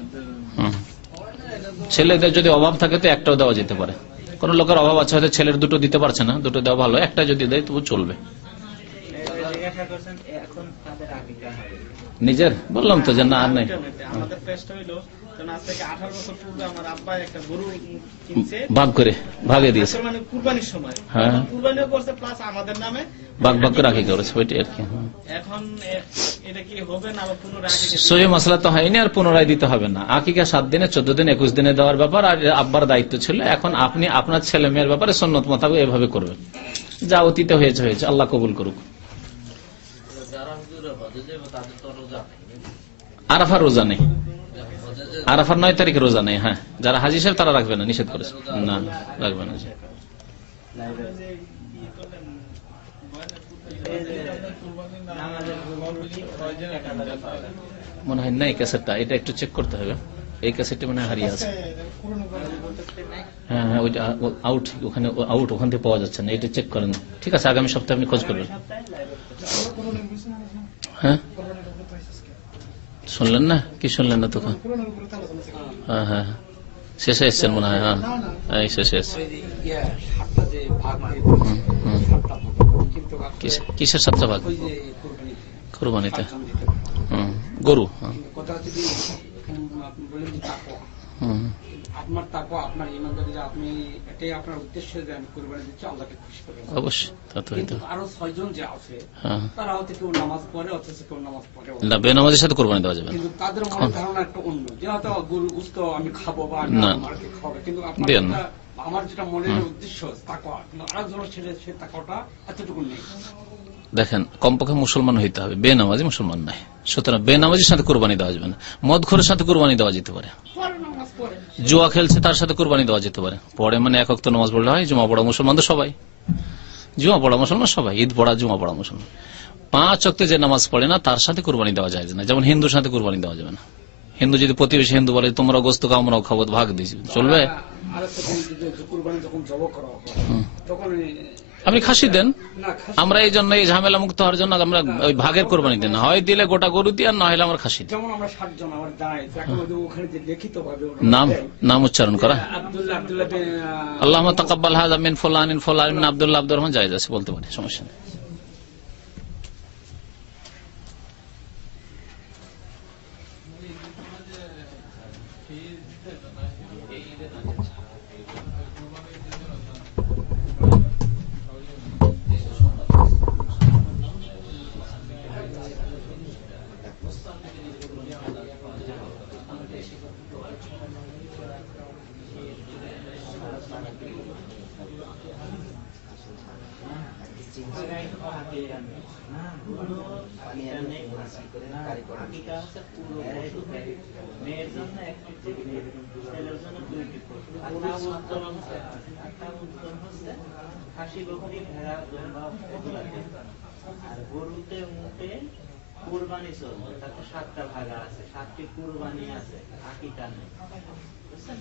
ছেলেদের যদি অভাব থাকে তো 1টাও দেওয়া যেতে পারে। কোন লোকের অভাব আছে, হয়তো ছেলের 2টো দিতে পারছে না, 2টো দেওয়া ভালো, 1টা যদি দেয় তবু চলবে। নিজের বললাম তো যে না, আর নাই, ভাগ করে ভাগে দিয়েছে, হ্যাঁ ভাগ ভাগ করে আকিকা করেছে, ওইটাই আর কি। সহি মশলা তো হয়নি, আর পুনরায় দিতে হবে না। আকিকা 7 দিনে, 14 দিনে, 21 দিনে দেওয়ার ব্যাপার, আর আব্বার দায়িত্ব ছিল। এখন আপনি আপনার ছেলে মেয়ের ব্যাপারে সুন্নত মোতাবেক এভাবে করবেন, যা অতীতে হয়েছে হয়েছে, আল্লাহ কবুল করুক। আরাফার রোজা নেই, আরাফার 9 তারিখে রোজা নেই। হ্যাঁ, যারা হাজী সাহেব তারা রাখবে না, নিষেধ করেছে, না রাখবে না। মনে হয় নাই ক্যাসেটটা, এটা একটু চেক করতে হবে। এই ক্যাসেটটি মনে হয় হারিয়ে আছে। হ্যাঁ হ্যাঁ, ওইটা আউট, ওখানে আউট, ওখান থেকে পাওয়া যাচ্ছে না, এটা চেক করেন। ঠিক আছে, আগামী সপ্তাহে আপনি খোঁজ করবেন। হ্যাঁ শুনলেন না? কি শুনলেন না তখন? হ্যাঁ হ্যাঁ, শেষে এসছেন মনে হয়। হ্যাঁ এই শেষে এসছে। কিসের 7টা ভাগ? কোরবানিতে গরু। আপনার তাকওয়া, আপনার ঈমানদারি, যে আপনি এটাই আপনার উদ্দেশ্য যে আমি কুরবানি দিচ্ছি আল্লাহকে খুশি করব। অবশ্যই তা তো হইতো। আরো 6 জন যে আছে তারা হয়তো কেউ নামাজ পড়ে, অথচ কেউ নামাজ পড়ে না, বেনামাজের সাথে কোরবানি দেওয়া যাবে না। কিন্তু তাদের মনে ধারণা একটা অন্য, যে হয়তো গরু গোশত আমি খাবো বা আমাকে খাবে, কিন্তু আমার যেটা মনের উদ্দেশ্য তাকওয়া, কিন্তু আরেকজনের ছেলে সে তাকওয়াটা এতটুকু নেই। দেখেন, কমপক্ষে মুসলমান হইতে হবে, বেনামাজি মুসলমান নাই। সুতরাং বেনামাজির সাথে কোরবানি দেওয়া যাবে না। মদখোরের সাথে কোরবানি দেওয়া যেতে পারে, জুয়া খেলছে তার সাথে কোরবানি দেওয়া যেতে পারে। পরে মানে 1 ওয়াক্ত নামাজ পড়লে হয়, জুমা পড়া মুসলমান তো সবাই, জুমা পড়া মুসলমান সবাই, ঈদ পড়া, জুমা পড়া মুসলমান। 5 ওয়াক্তে যে নামাজ পড়ে না তার সাথে কোরবানি দেওয়া যায় না। যেমন হিন্দুর সাথে কোরবানি দেওয়া যাবে না। হিন্দু যদি প্রতিবেশী হিন্দু বলে তোমরা গোস্ত খাও আমরাও খাবো, ভাগ দিয়েছি, চলবে? আপনি খাসি দেন, আমরা এই জন্য এই ঝামেলা মুক্ত হওয়ার জন্য আমরা ওই ভাগের কোরবানি দেন, হয় দিলে গোটা গরু দিয়ে, আর না হলে আমরা খাসি দিই। নাম উচ্চারণ করা, আল্লাহুম্মা তাকাব্বাল হাযা মিন ফুলানিন ফুলানিন আব্দুল্লাহ আব্দুর রহমান জায়েজ আছে, বলতে পারি, সমস্যা নেই। আকিকা হচ্ছে পুরো পশু। মেয়ের জন্য একটি, ছেলের জন্য দুইটি পশু। উত্তম হচ্ছে খাসি, বকরি, ভেড়া, দুম্বা এগুলাকে। আর গরুতে মুখে কুরবানি চলবে, তাতে 7টা ভাগা আছে, 7টি কুরবানি আছে, আকিকা নেই। বুঝছেন?